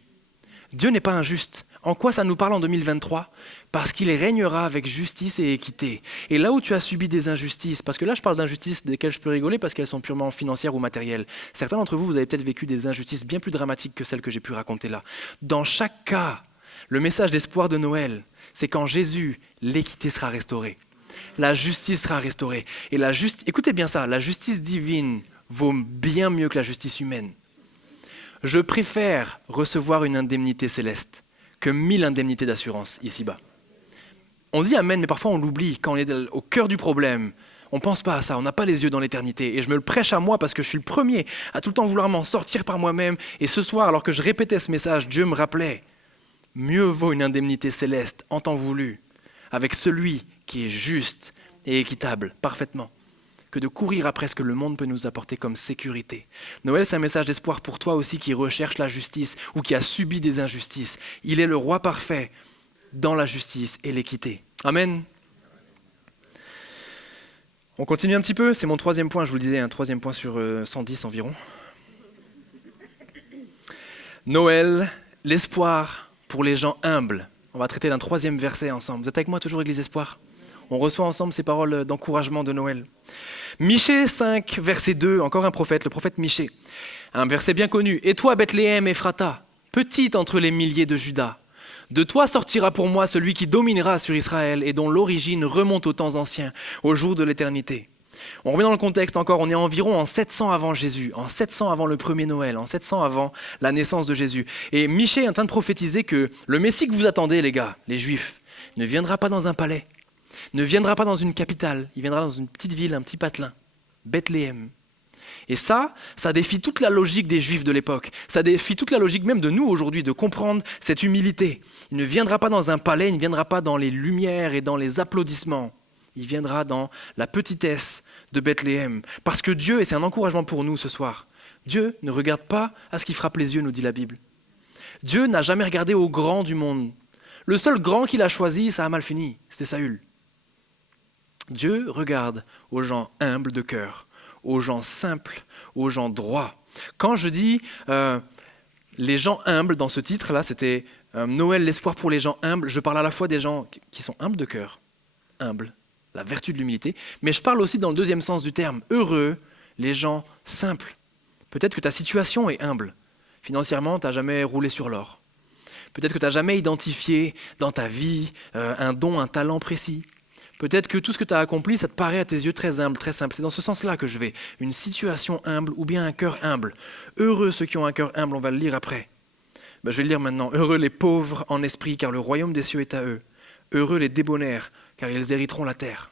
Dieu n'est pas injuste. En quoi ça nous parle en 2023? Parce qu'il régnera avec justice et équité. Et là où tu as subi des injustices, parce que là je parle d'injustices desquelles je peux rigoler parce qu'elles sont purement financières ou matérielles. Certains d'entre vous, vous avez peut-être vécu des injustices bien plus dramatiques que celles que j'ai pu raconter là. Dans chaque cas, le message d'espoir de Noël, c'est qu'en Jésus, l'équité sera restaurée. La justice sera restaurée. Et écoutez bien ça, la justice divine vaut bien mieux que la justice humaine. Je préfère recevoir une indemnité céleste que 1000 indemnités d'assurance ici-bas. On dit amen, mais parfois on l'oublie quand on est au cœur du problème. On ne pense pas à ça, on n'a pas les yeux dans l'éternité. Et je me le prêche à moi parce que je suis le premier à tout le temps vouloir m'en sortir par moi-même. Et ce soir, alors que je répétais ce message, Dieu me rappelait, mieux vaut une indemnité céleste en temps voulu, avec celui qui est juste et équitable, parfaitement, que de courir après ce que le monde peut nous apporter comme sécurité. Noël, c'est un message d'espoir pour toi aussi qui recherche la justice ou qui a subi des injustices. Il est le roi parfait dans la justice et l'équité. Amen. On continue un petit peu, c'est mon 3e point, je vous le disais, un 3e point sur 110 environ. Noël, l'espoir pour les gens humbles. On va traiter d'un 3e verset ensemble. Vous êtes avec moi toujours, Église Espoir? On reçoit ensemble ces paroles d'encouragement de Noël. Michée 5, verset 2, encore un prophète, le prophète Michée. Un verset bien connu. « Et toi, Bethléem, Ephrata, petite entre les milliers de Juda, de toi sortira pour moi celui qui dominera sur Israël et dont l'origine remonte aux temps anciens, au jour de l'éternité. » On remet dans le contexte encore, on est environ en 700 avant Jésus, en 700 avant le premier Noël, en 700 avant la naissance de Jésus. Et Michée est en train de prophétiser que le Messie que vous attendez, les gars, les Juifs, ne viendra pas dans un palais, ne viendra pas dans une capitale, il viendra dans une petite ville, un petit patelin, Bethléem. Et ça défie toute la logique des Juifs de l'époque. Ça défie toute la logique même de nous aujourd'hui, de comprendre cette humilité. Il ne viendra pas dans un palais, il ne viendra pas dans les lumières et dans les applaudissements. Il viendra dans la petitesse de Bethléem. Parce que Dieu, et c'est un encouragement pour nous ce soir, Dieu ne regarde pas à ce qui frappe les yeux, nous dit la Bible. Dieu n'a jamais regardé aux grands du monde. Le seul grand qu'il a choisi, ça a mal fini, c'était Saül. Dieu regarde aux gens humbles de cœur, aux gens simples, aux gens droits. Quand je dis les gens humbles dans ce titre-là, c'était Noël, l'espoir pour les gens humbles, je parle à la fois des gens qui sont humbles de cœur, humbles, la vertu de l'humilité, mais je parle aussi dans le deuxième sens du terme, heureux, les gens simples. Peut-être que ta situation est humble. Financièrement, tu n'as jamais roulé sur l'or. Peut-être que tu n'as jamais identifié dans ta vie un don, un talent précis. Peut-être que tout ce que tu as accompli, ça te paraît à tes yeux très humble, très simple. C'est dans ce sens-là que je vais. Une situation humble ou bien un cœur humble. Heureux ceux qui ont un cœur humble, on va le lire après. Je vais le lire maintenant. Heureux les pauvres en esprit, car le royaume des cieux est à eux. Heureux les débonnaires, car ils hériteront la terre.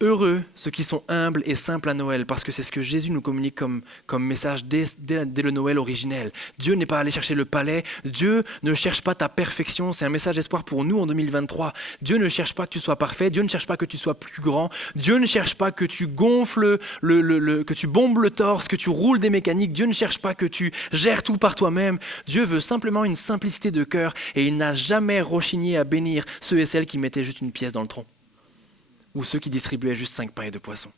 Heureux ceux qui sont humbles et simples à Noël, parce que c'est ce que Jésus nous communique comme message dès le Noël originel. Dieu n'est pas allé chercher le palais, Dieu ne cherche pas ta perfection, c'est un message d'espoir pour nous en 2023. Dieu ne cherche pas que tu sois parfait, Dieu ne cherche pas que tu sois plus grand, Dieu ne cherche pas que tu gonfles, que tu bombes le torse, que tu roules des mécaniques, Dieu ne cherche pas que tu gères tout par toi-même. Dieu veut simplement une simplicité de cœur et il n'a jamais rechigné à bénir ceux et celles qui mettaient juste une pièce dans le tronc. Ou ceux qui distribuaient juste 5 pains et 2 poissons.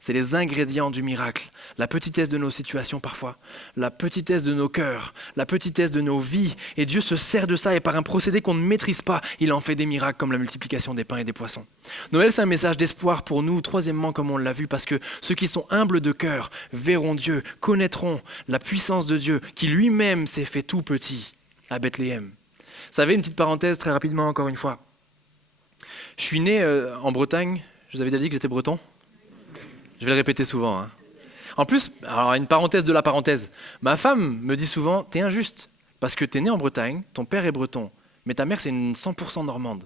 C'est les ingrédients du miracle, la petitesse de nos situations parfois, la petitesse de nos cœurs, la petitesse de nos vies. Et Dieu se sert de ça et par un procédé qu'on ne maîtrise pas, il en fait des miracles comme la multiplication des pains et des poissons. Noël, c'est un message d'espoir pour nous, troisièmement comme on l'a vu, parce que ceux qui sont humbles de cœur verront Dieu, connaîtront la puissance de Dieu, qui lui-même s'est fait tout petit à Bethléem. Vous savez, une petite parenthèse très rapidement encore une fois. Je suis né en Bretagne, je vous avais déjà dit que j'étais breton. Je vais le répéter souvent. Hein. En plus, alors une parenthèse de la parenthèse, ma femme me dit souvent, t'es injuste, parce que t'es né en Bretagne, ton père est breton, mais ta mère c'est une 100% normande.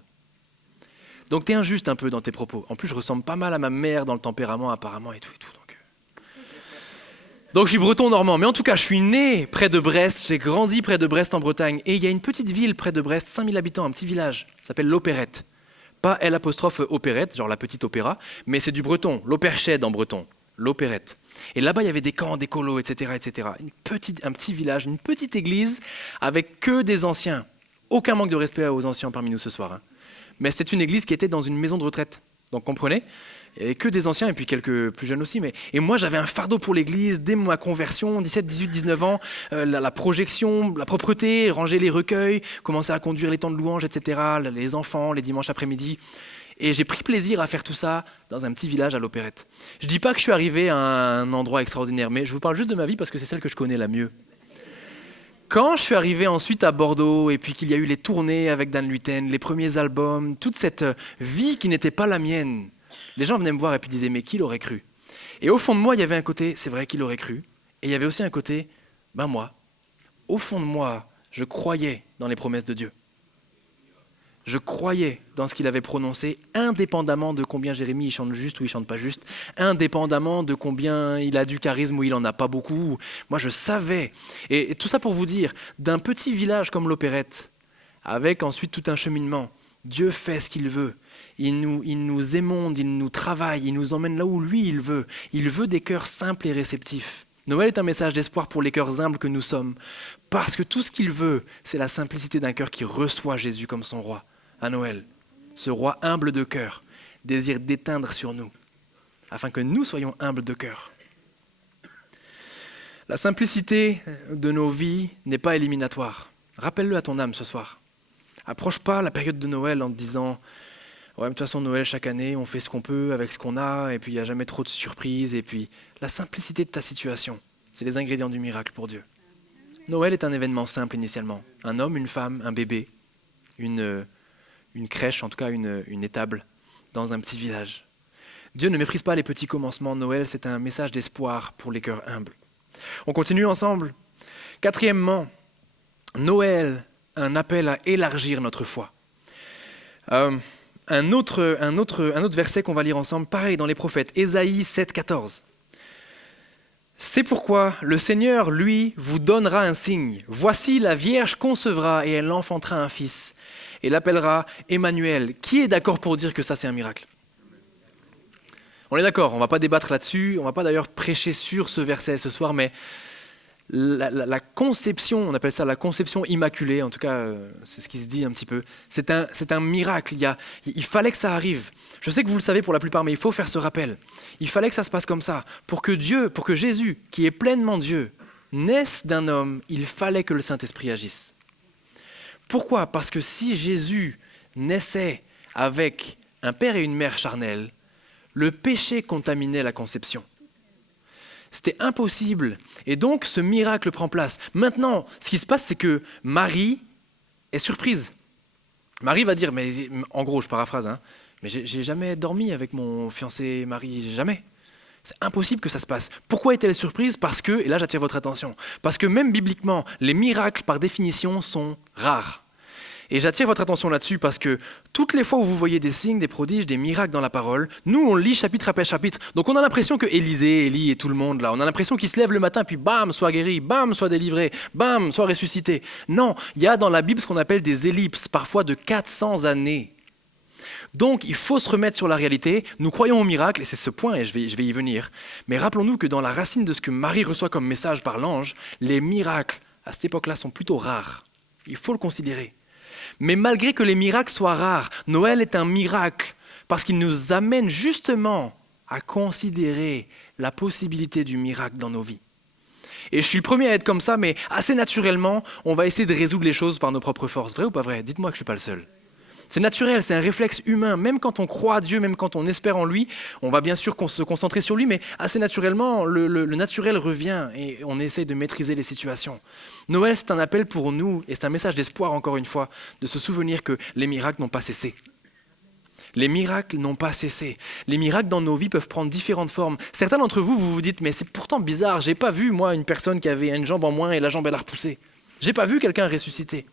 Donc t'es injuste un peu dans tes propos. En plus, je ressemble pas mal à ma mère dans le tempérament apparemment et tout. Donc je suis breton-normand, mais en tout cas, je suis né près de Brest, j'ai grandi près de Brest en Bretagne, et il y a une petite ville près de Brest, 5000 habitants, un petit village, ça s'appelle l'Opérette. Pas L'(opérette, genre la petite opéra, mais c'est du breton, l'Operched en breton, l'Opérette. Et là-bas, il y avait des camps, des colos, etc. etc. Un petit village, une petite église avec que des anciens. Aucun manque de respect aux anciens parmi nous ce soir. Hein. Mais c'est une église qui était dans une maison de retraite. Donc comprenez, il n'y avait que des anciens et puis quelques plus jeunes aussi. Et moi, j'avais un fardeau pour l'église dès ma conversion, 17, 18, 19 ans. La projection, la propreté, ranger les recueils, commencer à conduire les temps de louange, etc. Les enfants, les dimanches après-midi. Et j'ai pris plaisir à faire tout ça dans un petit village à l'Opérette. Je ne dis pas que je suis arrivé à un endroit extraordinaire, mais je vous parle juste de ma vie parce que c'est celle que je connais la mieux. Quand je suis arrivé ensuite à Bordeaux et puis qu'il y a eu les tournées avec Dan Luyten, les premiers albums, toute cette vie qui n'était pas la mienne, les gens venaient me voir et puis disaient « mais qui l'aurait cru ?» Et au fond de moi, il y avait un côté « c'est vrai qu'il aurait cru » et il y avait aussi un côté « ben moi, au fond de moi, je croyais dans les promesses de Dieu. Je croyais dans ce qu'il avait prononcé, indépendamment de combien Jérémie il chante juste ou il chante pas juste, indépendamment de combien il a du charisme ou il en a pas beaucoup. Moi, je savais. Et tout ça pour vous dire, d'un petit village comme l'Opérette, avec ensuite tout un cheminement, Dieu fait ce qu'il veut. Il nous émonde, il nous travaille, il nous emmène là où lui il veut. Il veut des cœurs simples et réceptifs. Noël est un message d'espoir pour les cœurs humbles que nous sommes, parce que tout ce qu'il veut, c'est la simplicité d'un cœur qui reçoit Jésus comme son roi. À Noël, ce roi humble de cœur désire d'éteindre sur nous, afin que nous soyons humbles de cœur. La simplicité de nos vies n'est pas éliminatoire. Rappelle-le à ton âme ce soir. Approche pas la période de Noël en te disant « ouais, de toute façon, Noël, chaque année, on fait ce qu'on peut avec ce qu'on a, et puis il n'y a jamais trop de surprises. » Et puis, la simplicité de ta situation, c'est les ingrédients du miracle pour Dieu. Noël est un événement simple initialement. Un homme, une femme, un bébé, une crèche, en tout cas une étable, dans un petit village. Dieu ne méprise pas les petits commencements. Noël, c'est un message d'espoir pour les cœurs humbles. On continue ensemble. Quatrièmement, Noël, un appel à élargir notre foi. Un autre verset qu'on va lire ensemble, pareil dans les prophètes, Ésaïe 7, 14. C'est pourquoi le Seigneur, lui, vous donnera un signe. Voici, la Vierge concevra et elle enfantera un fils. Et l'appellera Emmanuel. Qui est d'accord pour dire que ça, c'est un miracle ? On est d'accord, on ne va pas débattre là-dessus, on ne va pas d'ailleurs prêcher sur ce verset ce soir, mais la conception, on appelle ça la conception immaculée, en tout cas c'est ce qui se dit un petit peu, c'est un miracle, il fallait que ça arrive. Je sais que vous le savez pour la plupart, mais il faut faire ce rappel. Il fallait que ça se passe comme ça. Pour que Jésus, qui est pleinement Dieu, naisse d'un homme, il fallait que le Saint-Esprit agisse. Pourquoi ? Parce que si Jésus naissait avec un père et une mère charnels, le péché contaminait la conception. C'était impossible. Et donc, ce miracle prend place. Maintenant, ce qui se passe, c'est que Marie est surprise. Marie va dire, mais en gros, je paraphrase, mais j'ai jamais dormi avec mon fiancé Marie, jamais. C'est impossible que ça se passe. Pourquoi est-elle surprise ? Parce que, et là j'attire votre attention, parce que même bibliquement, les miracles par définition sont rares. Et j'attire votre attention là-dessus parce que toutes les fois où vous voyez des signes, des prodiges, des miracles dans la parole, nous on lit chapitre après chapitre. Donc on a l'impression que Élie et tout le monde là, on a l'impression qu'ils se lèvent le matin puis bam, soit guéri, bam, soit délivré, bam, soit ressuscité. Non, il y a dans la Bible ce qu'on appelle des ellipses, parfois de 400 années. Donc il faut se remettre sur la réalité, nous croyons au miracle, et c'est ce point, et je vais y venir, mais rappelons-nous que dans la racine de ce que Marie reçoit comme message par l'ange, les miracles à cette époque-là sont plutôt rares. Il faut le considérer. Mais malgré que les miracles soient rares, Noël est un miracle parce qu'il nous amène justement à considérer la possibilité du miracle dans nos vies. Et je suis le premier à être comme ça, mais assez naturellement, on va essayer de résoudre les choses par nos propres forces. Vrai ou pas vrai ? Dites-moi que je ne suis pas le seul. C'est naturel, c'est un réflexe humain. Même quand on croit à Dieu, même quand on espère en lui, on va bien sûr se concentrer sur lui, mais assez naturellement, le naturel revient et on essaie de maîtriser les situations. Noël, c'est un appel pour nous, et c'est un message d'espoir encore une fois, de se souvenir que les miracles n'ont pas cessé. Les miracles n'ont pas cessé. Les miracles dans nos vies peuvent prendre différentes formes. Certains d'entre vous, vous vous dites, mais c'est pourtant bizarre, j'ai pas vu moi une personne qui avait une jambe en moins et la jambe elle a repoussé. J'ai pas vu quelqu'un ressusciter.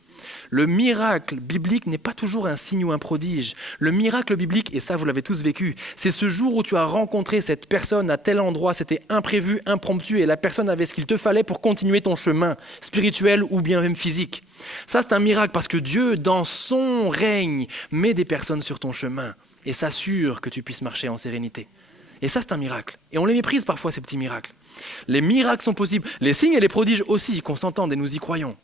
Le miracle biblique n'est pas toujours un signe ou un prodige. Le miracle biblique, et ça vous l'avez tous vécu, c'est ce jour où tu as rencontré cette personne à tel endroit, c'était imprévu, impromptu, et la personne avait ce qu'il te fallait pour continuer ton chemin, spirituel ou bien même physique. Ça c'est un miracle parce que Dieu, dans son règne, met des personnes sur ton chemin et s'assure que tu puisses marcher en sérénité. Et ça c'est un miracle. Et on les méprise parfois ces petits miracles. Les miracles sont possibles, les signes et les prodiges aussi, qu'on s'entende et nous y croyons.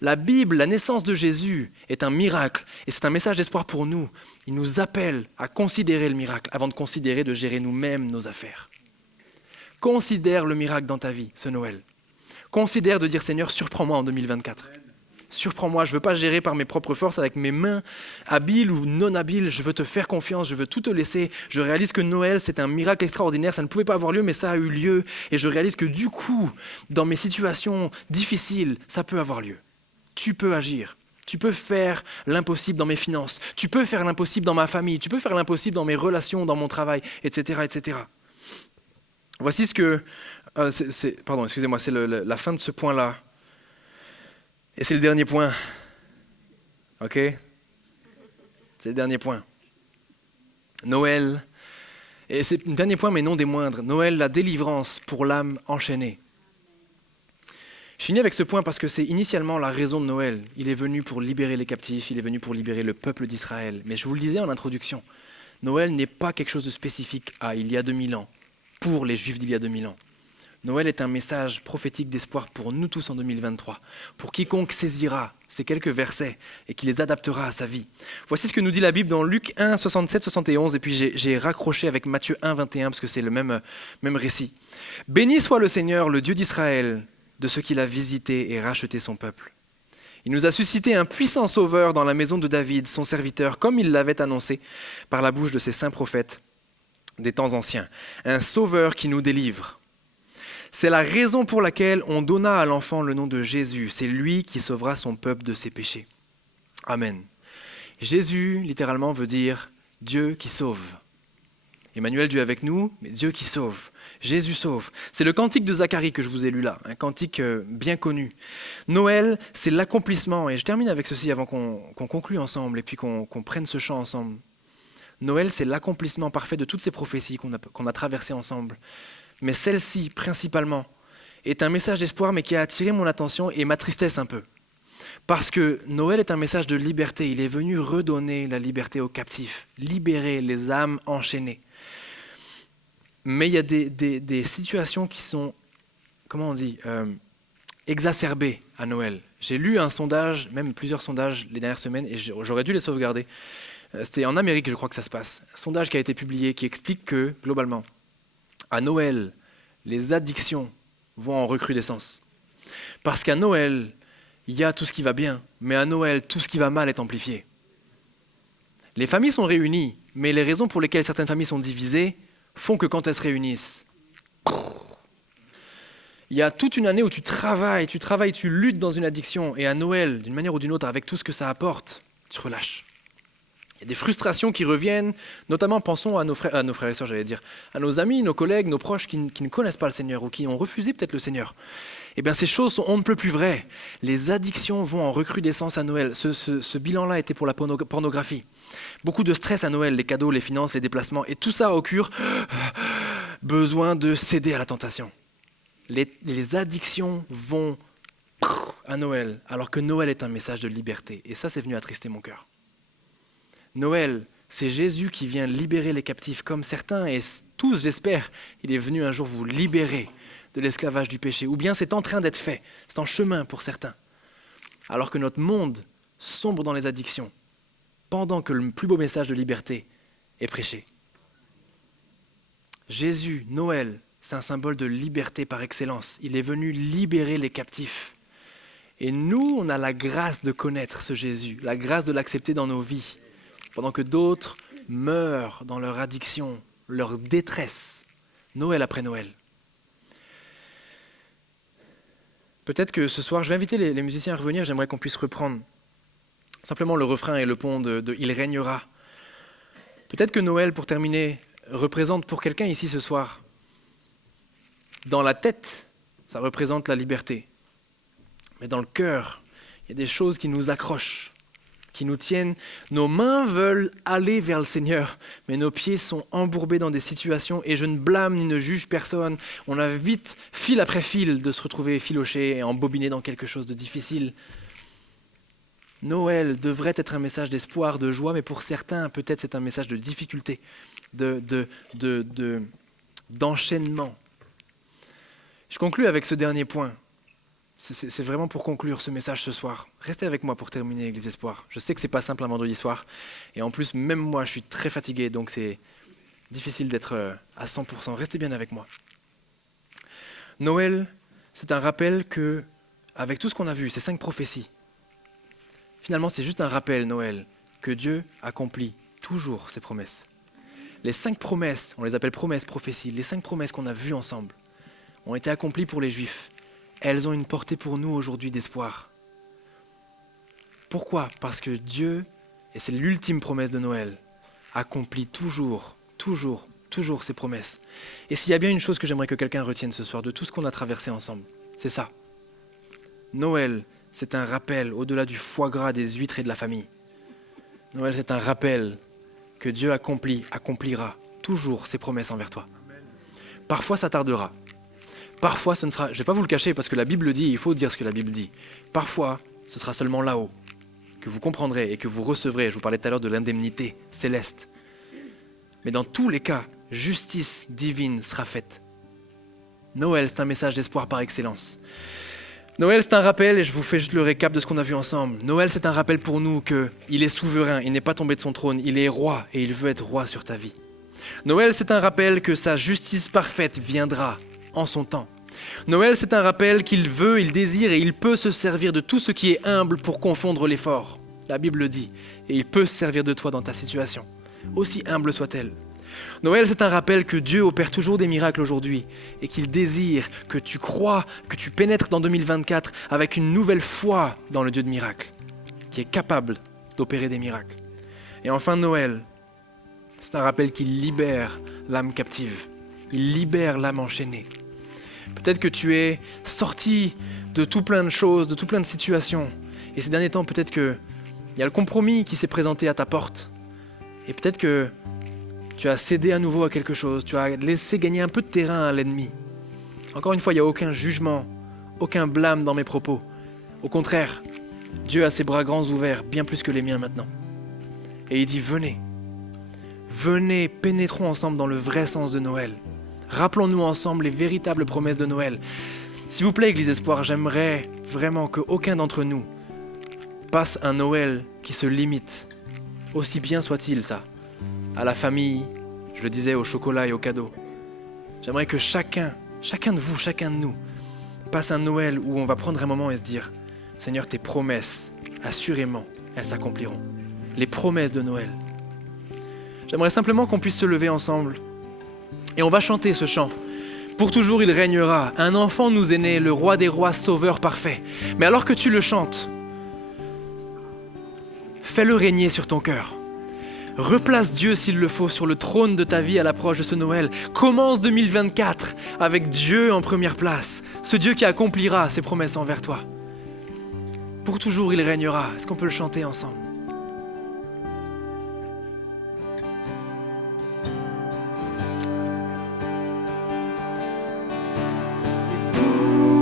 La Bible, la naissance de Jésus, est un miracle et c'est un message d'espoir pour nous. Il nous appelle à considérer le miracle avant de considérer de gérer nous-mêmes nos affaires. Considère le miracle dans ta vie, ce Noël. Considère de dire Seigneur, surprends-moi en 2024. Surprends-moi, je ne veux pas gérer par mes propres forces avec mes mains habiles ou non habiles. Je veux te faire confiance, je veux tout te laisser. Je réalise que Noël, c'est un miracle extraordinaire. Ça ne pouvait pas avoir lieu, mais ça a eu lieu. Et je réalise que du coup, dans mes situations difficiles, ça peut avoir lieu. Tu peux agir, tu peux faire l'impossible dans mes finances, tu peux faire l'impossible dans ma famille, tu peux faire l'impossible dans mes relations, dans mon travail, etc. etc. Voici ce que... c'est la fin de ce point-là. Et c'est le dernier point. Ok ? C'est le dernier point. Noël, et c'est le dernier point mais non des moindres, Noël, la délivrance pour l'âme enchaînée. Je finis avec ce point parce que c'est initialement la raison de Noël. Il est venu pour libérer les captifs, il est venu pour libérer le peuple d'Israël. Mais je vous le disais en introduction, Noël n'est pas quelque chose de spécifique à il y a 2000 ans, pour les Juifs d'il y a 2000 ans. Noël est un message prophétique d'espoir pour nous tous en 2023, pour quiconque saisira ces quelques versets et qui les adaptera à sa vie. Voici ce que nous dit la Bible dans Luc 1, 67, 71, et puis j'ai raccroché avec Matthieu 1, 21, parce que c'est le même récit. « Béni soit le Seigneur, le Dieu d'Israël, de ce qu'il a visité et racheté son peuple. Il nous a suscité un puissant sauveur dans la maison de David, son serviteur, comme il l'avait annoncé par la bouche de ses saints prophètes des temps anciens. Un sauveur qui nous délivre. C'est la raison pour laquelle on donna à l'enfant le nom de Jésus. C'est lui qui sauvera son peuple de ses péchés. Amen. Jésus, littéralement, veut dire Dieu qui sauve. Emmanuel, Dieu avec nous, mais Dieu qui sauve. Jésus sauve. C'est le cantique de Zacharie que je vous ai lu là, un cantique bien connu. Noël, c'est l'accomplissement, et je termine avec ceci avant qu'on conclue ensemble et puis qu'on prenne ce chant ensemble. Noël, c'est l'accomplissement parfait de toutes ces prophéties qu'on a traversées ensemble. Mais celle-ci, principalement, est un message d'espoir, mais qui a attiré mon attention et ma tristesse un peu. Parce que Noël est un message de liberté. Il est venu redonner la liberté aux captifs, libérer les âmes enchaînées. Mais il y a des situations qui sont, comment on dit, exacerbée à Noël. J'ai lu un sondage, même plusieurs sondages les dernières semaines, et j'aurais dû les sauvegarder. C'était en Amérique, je crois que ça se passe. Un sondage qui a été publié qui explique que, globalement, à Noël, les addictions vont en recrudescence. Parce qu'à Noël, il y a tout ce qui va bien, mais à Noël, tout ce qui va mal est amplifié. Les familles sont réunies, mais les raisons pour lesquelles certaines familles sont divisées font que quand elles se réunissent, il y a toute une année où tu travailles, tu luttes dans une addiction, et à Noël, d'une manière ou d'une autre, avec tout ce que ça apporte, tu relâches. Il y a des frustrations qui reviennent, notamment pensons à nos frères et sœurs, à nos amis, nos collègues, nos proches qui ne connaissent pas le Seigneur ou qui ont refusé peut-être le Seigneur. Eh bien, ces choses sont on ne peut plus vraies. Les addictions vont en recrudescence à Noël. Ce bilan-là était pour la pornographie. Beaucoup de stress à Noël, les cadeaux, les finances, les déplacements, et tout ça occure besoin de céder à la tentation. Les addictions vont à Noël, alors que Noël est un message de liberté. Et ça, c'est venu attrister mon cœur. Noël, c'est Jésus qui vient libérer les captifs comme certains, et tous, j'espère, il est venu un jour vous libérer de l'esclavage du péché. Ou bien c'est en train d'être fait, c'est en chemin pour certains. Alors que notre monde sombre dans les addictions, pendant que le plus beau message de liberté est prêché. Jésus, Noël, c'est un symbole de liberté par excellence. Il est venu libérer les captifs. Et nous, on a la grâce de connaître ce Jésus, la grâce de l'accepter dans nos vies, pendant que d'autres meurent dans leur addiction, leur détresse, Noël après Noël. Peut-être que ce soir, je vais inviter les musiciens à revenir, j'aimerais qu'on puisse reprendre simplement le refrain et le pont de « Il régnera ». Peut-être que Noël, pour terminer, représente pour quelqu'un ici ce soir, dans la tête, ça représente la liberté. Mais dans le cœur, il y a des choses qui nous accrochent, qui nous tiennent. Nos mains veulent aller vers le Seigneur, mais nos pieds sont embourbés dans des situations, et je ne blâme ni ne juge personne. On a vite, fil après fil, de se retrouver filoché et embobiné dans quelque chose de difficile. Noël devrait être un message d'espoir, de joie, mais pour certains, peut-être c'est un message de difficulté, d'enchaînement. Je conclue avec ce dernier point. C'est vraiment pour conclure ce message ce soir. Restez avec moi pour terminer Église Espoir. Je sais que c'est pas simple un vendredi soir. Et en plus, même moi, je suis très fatigué, donc c'est difficile d'être à 100%. Restez bien avec moi. Noël, c'est un rappel que, avec tout ce qu'on a vu, ces 5 prophéties, finalement, c'est juste un rappel, Noël, que Dieu accomplit toujours ses promesses. Les 5 promesses, on les appelle promesses, prophéties, les 5 promesses qu'on a vues ensemble, ont été accomplies pour les Juifs. Elles ont une portée pour nous aujourd'hui d'espoir. Pourquoi ? Parce que Dieu, et c'est l'ultime promesse de Noël, accomplit toujours ses promesses. Et s'il y a bien une chose que j'aimerais que quelqu'un retienne ce soir de tout ce qu'on a traversé ensemble, c'est ça. Noël, c'est un rappel au-delà du foie gras, des huîtres et de la famille. Noël, c'est un rappel que Dieu accomplira toujours ses promesses envers toi. Parfois, ça tardera. Parfois, ce ne sera, je ne vais pas vous le cacher parce que la Bible dit, il faut dire ce que la Bible dit. Parfois, ce sera seulement là-haut que vous comprendrez et que vous recevrez. Je vous parlais tout à l'heure de l'indemnité céleste. Mais dans tous les cas, justice divine sera faite. Noël, c'est un message d'espoir par excellence. Noël, c'est un rappel, et je vous fais juste le récap de ce qu'on a vu ensemble. Noël, c'est un rappel pour nous qu'il est souverain, il n'est pas tombé de son trône, il est roi et il veut être roi sur ta vie. Noël, c'est un rappel que sa justice parfaite viendra en son temps. Noël, c'est un rappel qu'il veut, il désire et il peut se servir de tout ce qui est humble pour confondre l'effort. La Bible le dit, et il peut se servir de toi dans ta situation, aussi humble soit-elle. Noël, c'est un rappel que Dieu opère toujours des miracles aujourd'hui et qu'il désire que tu crois, que tu pénètres dans 2024 avec une nouvelle foi dans le Dieu de miracles, qui est capable d'opérer des miracles. Et enfin, Noël, c'est un rappel qu'il libère l'âme captive, il libère l'âme enchaînée. Peut-être que tu es sorti de tout plein de choses, de tout plein de situations. Et ces derniers temps, peut-être qu'il y a le compromis qui s'est présenté à ta porte. Et peut-être que tu as cédé à nouveau à quelque chose. Tu as laissé gagner un peu de terrain à l'ennemi. Encore une fois, il n'y a aucun jugement, aucun blâme dans mes propos. Au contraire, Dieu a ses bras grands ouverts, bien plus que les miens maintenant. Et il dit, venez. Venez, pénétrons ensemble dans le vrai sens de Noël. Rappelons-nous ensemble les véritables promesses de Noël. S'il vous plaît, Église Espoir, j'aimerais vraiment qu'aucun d'entre nous passe un Noël qui se limite, aussi bien soit-il ça, à la famille, je le disais, au chocolat et aux cadeaux. J'aimerais que chacun de vous, chacun de nous, passe un Noël où on va prendre un moment et se dire « Seigneur, tes promesses, assurément, elles s'accompliront. » Les promesses de Noël. J'aimerais simplement qu'on puisse se lever ensemble et on va chanter ce chant. Pour toujours il régnera, un enfant nous est né, le roi des rois, sauveur parfait. Mais alors que tu le chantes, fais-le régner sur ton cœur. Replace Dieu s'il le faut sur le trône de ta vie à l'approche de ce Noël. Commence 2024 avec Dieu en première place, ce Dieu qui accomplira ses promesses envers toi. Pour toujours il régnera. Est-ce qu'on peut le chanter ensemble?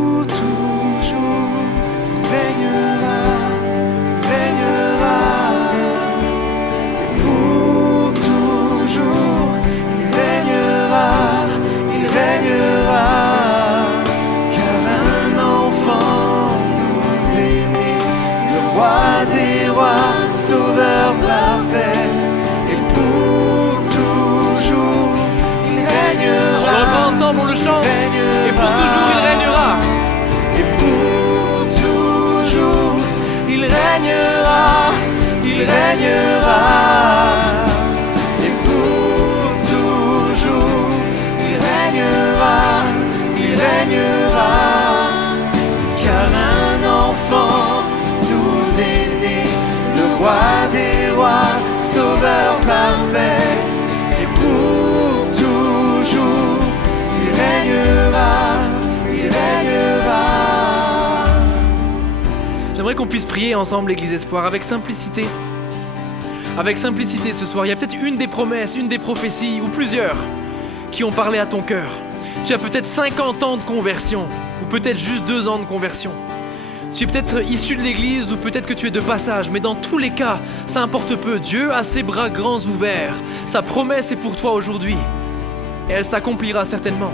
Pour toujours, il régnera, régnera. Et pour toujours, il régnera, il régnera. Car un enfant nous est né, le roi des rois, sauveur parfait. Et pour toujours, il régnera. On le reprend ensemble, on le chante. Et pour toujours il régnera. Et pour toujours, il régnera, il régnera. Et pour toujours, il régnera, il régnera. Car un enfant nous est né, le roi des rois, sauveur parfait. Et pour toujours, il régnera, il régnera. J'aimerais qu'on puisse prier ensemble, Église Espoir, avec simplicité. Avec simplicité ce soir. Il y a peut-être une des promesses, une des prophéties, ou plusieurs, qui ont parlé à ton cœur. Tu as peut-être 50 ans de conversion, ou peut-être juste 2 ans de conversion. Tu es peut-être issu de l'église, ou peut-être que tu es de passage, mais dans tous les cas, ça importe peu. Dieu a ses bras grands ouverts. Sa promesse est pour toi aujourd'hui. Et elle s'accomplira certainement.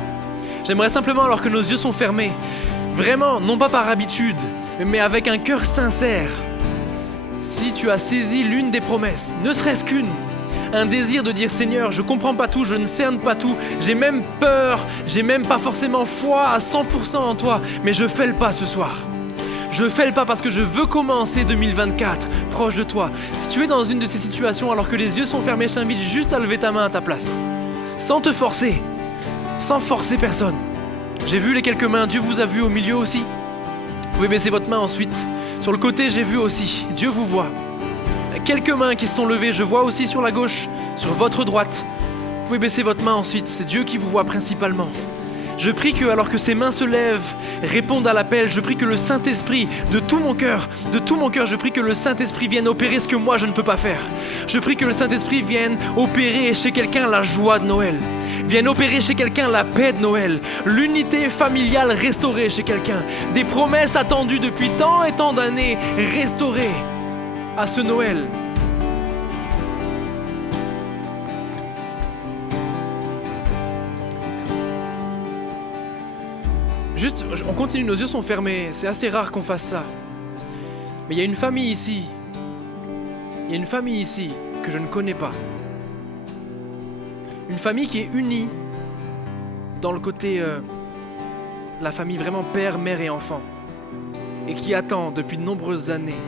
J'aimerais simplement, alors que nos yeux sont fermés, vraiment, non pas par habitude, mais avec un cœur sincère, si tu as saisi l'une des promesses, ne serait-ce qu'une, un désir de dire Seigneur, je comprends pas tout, je ne cerne pas tout, j'ai même peur, j'ai même pas forcément foi à 100% en toi, mais je fais le pas ce soir. Je fais le pas parce que je veux commencer 2024 proche de toi. Si tu es dans une de ces situations alors que les yeux sont fermés, je t'invite juste à lever ta main à ta place, sans te forcer, sans forcer personne. J'ai vu les quelques mains, Dieu vous a vu au milieu aussi. Vous pouvez baisser votre main ensuite. Sur le côté, j'ai vu aussi, Dieu vous voit. Quelques mains qui se sont levées, je vois aussi sur la gauche, sur votre droite. Vous pouvez baisser votre main ensuite, c'est Dieu qui vous voit principalement. Je prie que, alors que ces mains se lèvent, répondent à l'appel, je prie que le Saint-Esprit, de tout mon cœur, je prie que le Saint-Esprit vienne opérer ce que moi je ne peux pas faire. Je prie que le Saint-Esprit vienne opérer chez quelqu'un la joie de Noël, vienne opérer chez quelqu'un la paix de Noël, l'unité familiale restaurée chez quelqu'un, des promesses attendues depuis tant et tant d'années restaurées à ce Noël. Juste, on continue, nos yeux sont fermés, c'est assez rare qu'on fasse ça. Mais il y a une famille ici, que je ne connais pas. Une famille qui est unie dans le côté, la famille vraiment père, mère et enfant. Et qui attend depuis de nombreuses années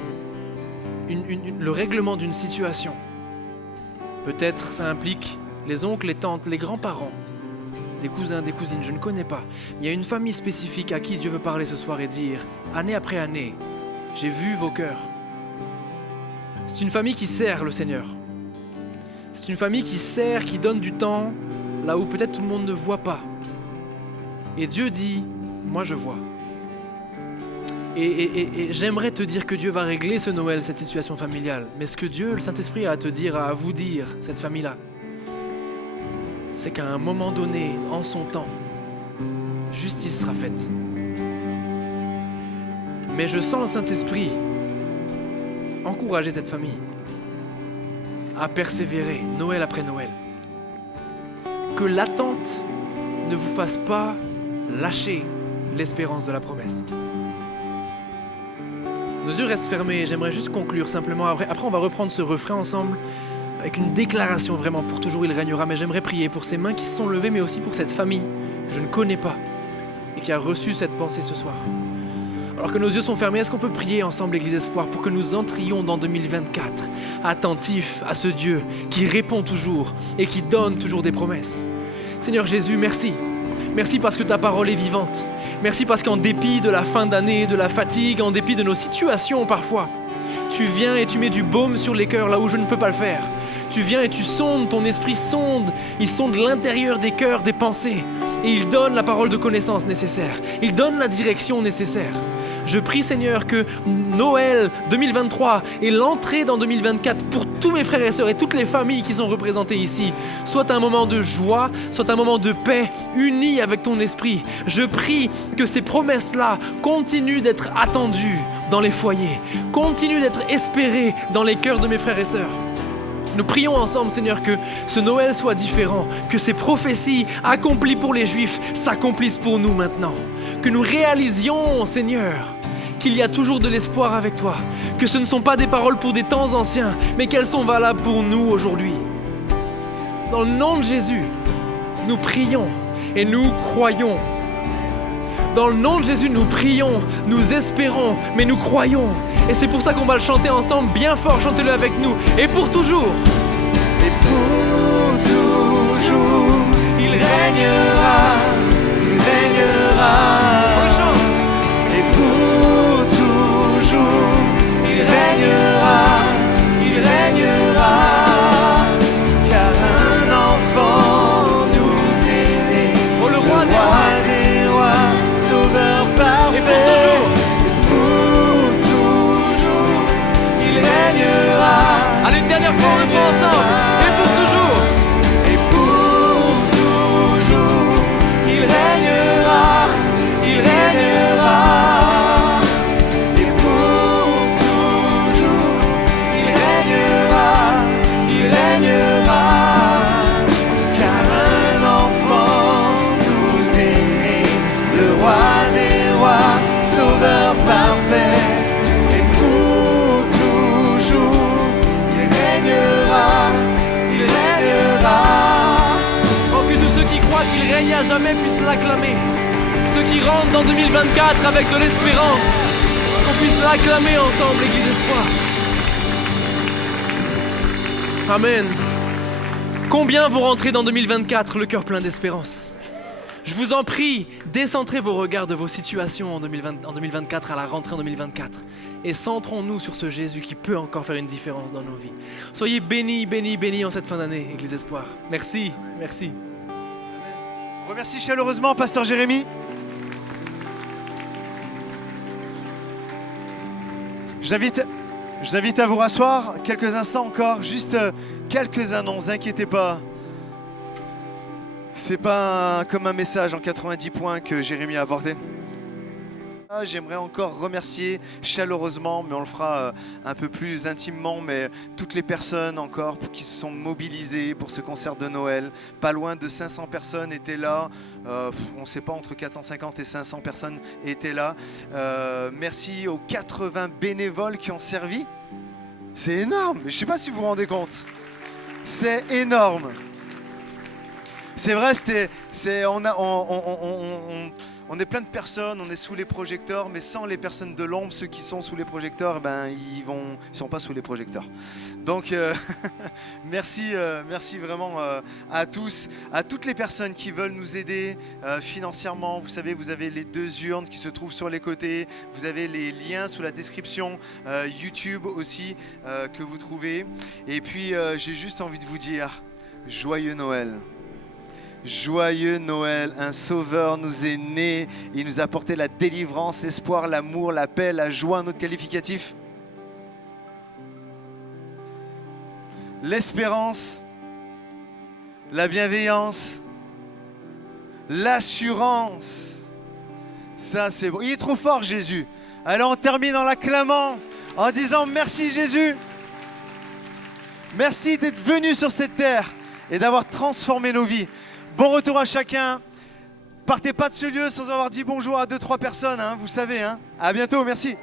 le règlement d'une situation. Peut-être ça implique les oncles, les tantes, les grands-parents, des cousins, des cousines, je ne connais pas. Il y a une famille spécifique à qui Dieu veut parler ce soir et dire, année après année, j'ai vu vos cœurs. C'est une famille qui sert le Seigneur. C'est une famille qui sert, qui donne du temps, là où peut-être tout le monde ne voit pas. Et Dieu dit, moi je vois. Et j'aimerais te dire que Dieu va régler ce Noël, cette situation familiale. Mais ce que Dieu, le Saint-Esprit, a à te dire, à vous dire, cette famille-là, c'est qu'à un moment donné, en son temps, justice sera faite. Mais je sens le Saint-Esprit encourager cette famille à persévérer Noël après Noël. Que l'attente ne vous fasse pas lâcher l'espérance de la promesse. Nos yeux restent fermés et j'aimerais juste conclure simplement. Après, on va reprendre ce refrain ensemble avec une déclaration vraiment pour toujours il régnera. Mais j'aimerais prier pour ces mains qui se sont levées, mais aussi pour cette famille que je ne connais pas et qui a reçu cette pensée ce soir. Alors que nos yeux sont fermés, est-ce qu'on peut prier ensemble, Église Espoir, pour que nous entrions dans 2024 attentifs à ce Dieu qui répond toujours et qui donne toujours des promesses. Seigneur Jésus, merci. Merci parce que ta parole est vivante. Merci parce qu'en dépit de la fin d'année, de la fatigue, en dépit de nos situations parfois, tu viens et tu mets du baume sur les cœurs là où je ne peux pas le faire. Tu viens et tu sondes, ton esprit sonde, il sonde l'intérieur des cœurs, des pensées. Et il donne la parole de connaissance nécessaire. Il donne la direction nécessaire. Je prie Seigneur que Noël 2023 et l'entrée dans 2024 pour tous mes frères et sœurs et toutes les familles qui sont représentées ici soit un moment de joie, soit un moment de paix unis avec ton esprit. Je prie que ces promesses-là continuent d'être attendues dans les foyers, continuent d'être espérées dans les cœurs de mes frères et sœurs. Nous prions ensemble, Seigneur, que ce Noël soit différent, que ces prophéties accomplies pour les Juifs s'accomplissent pour nous maintenant. Que nous réalisions, Seigneur, qu'il y a toujours de l'espoir avec toi, que ce ne sont pas des paroles pour des temps anciens, mais qu'elles sont valables pour nous aujourd'hui. Dans le nom de Jésus, nous prions et nous croyons. Dans le nom de Jésus, nous prions, nous espérons, mais nous croyons. Et c'est pour ça qu'on va le chanter ensemble bien fort, chantez-le avec nous. Et pour toujours. Et pour toujours, il régnera, il régnera. On le chante. Et pour toujours, il régnera, il régnera. Car un enfant nous est né, Oh, le roi des roi rois. des rois, sauveur parfait. Et pour toujours. Pour toujours, il régnera. Allez, une dernière fois, on le fait ensemble. Et pour toujours. Et pour toujours, il régnera, il régnera. Et pour toujours, il régnera, il régnera. Car un enfant nous est né, le roi des rois, sauveur parfait. Et pour toujours, il régnera, il régnera. Oh, que tous ceux qui croient qu'il règne à jamais puissent l'acclamer. Ceux qui rentrent dans 2024 avec de l'espérance, qu'on puisse l'acclamer ensemble, Église Espoir. Amen. Combien vont rentrer dans 2024 le cœur plein d'espérance? Je vous en prie, décentrez vos regards de vos situations en 2024 à la rentrée en 2024 et centrons-nous sur ce Jésus qui peut encore faire une différence dans nos vies. Soyez bénis, bénis, bénis en cette fin d'année, Église Espoir. Merci, merci. On remercie chaleureusement Pasteur Jérémy. Je vous invite à vous rasseoir quelques instants encore, juste quelques annonces, inquiétez pas. C'est pas comme un message en 90 points que Jérémy a apporté. J'aimerais encore remercier chaleureusement, mais on le fera un peu plus intimement, mais toutes les personnes encore qui se sont mobilisées pour ce concert de Noël. Pas loin de 500 personnes étaient là. On ne sait pas, entre 450 et 500 personnes étaient là. Merci aux 80 bénévoles qui ont servi. C'est énorme, je ne sais pas si vous vous rendez compte. C'est énorme. C'est vrai, on est plein de personnes, on est sous les projecteurs, mais sans les personnes de l'ombre, ceux qui sont sous les projecteurs, ils sont pas sous les projecteurs. Donc merci vraiment à tous, à toutes les personnes qui veulent nous aider financièrement. Vous savez, vous avez les 2 urnes qui se trouvent sur les côtés, vous avez les liens sous la description, YouTube aussi que vous trouvez. Et puis j'ai juste envie de vous dire, joyeux Noël. Joyeux Noël, un sauveur nous est né, il nous a apporté la délivrance, l'espoir, l'amour, la paix, la joie, notre qualificatif. L'espérance, la bienveillance, l'assurance. Ça c'est beau, il est trop fort Jésus. Alors on termine en l'acclamant, en disant merci Jésus. Merci d'être venu sur cette terre et d'avoir transformé nos vies. Bon retour à chacun. Partez pas de ce lieu sans avoir dit bonjour à 2-3 personnes, hein, vous savez. Hein. À bientôt, merci.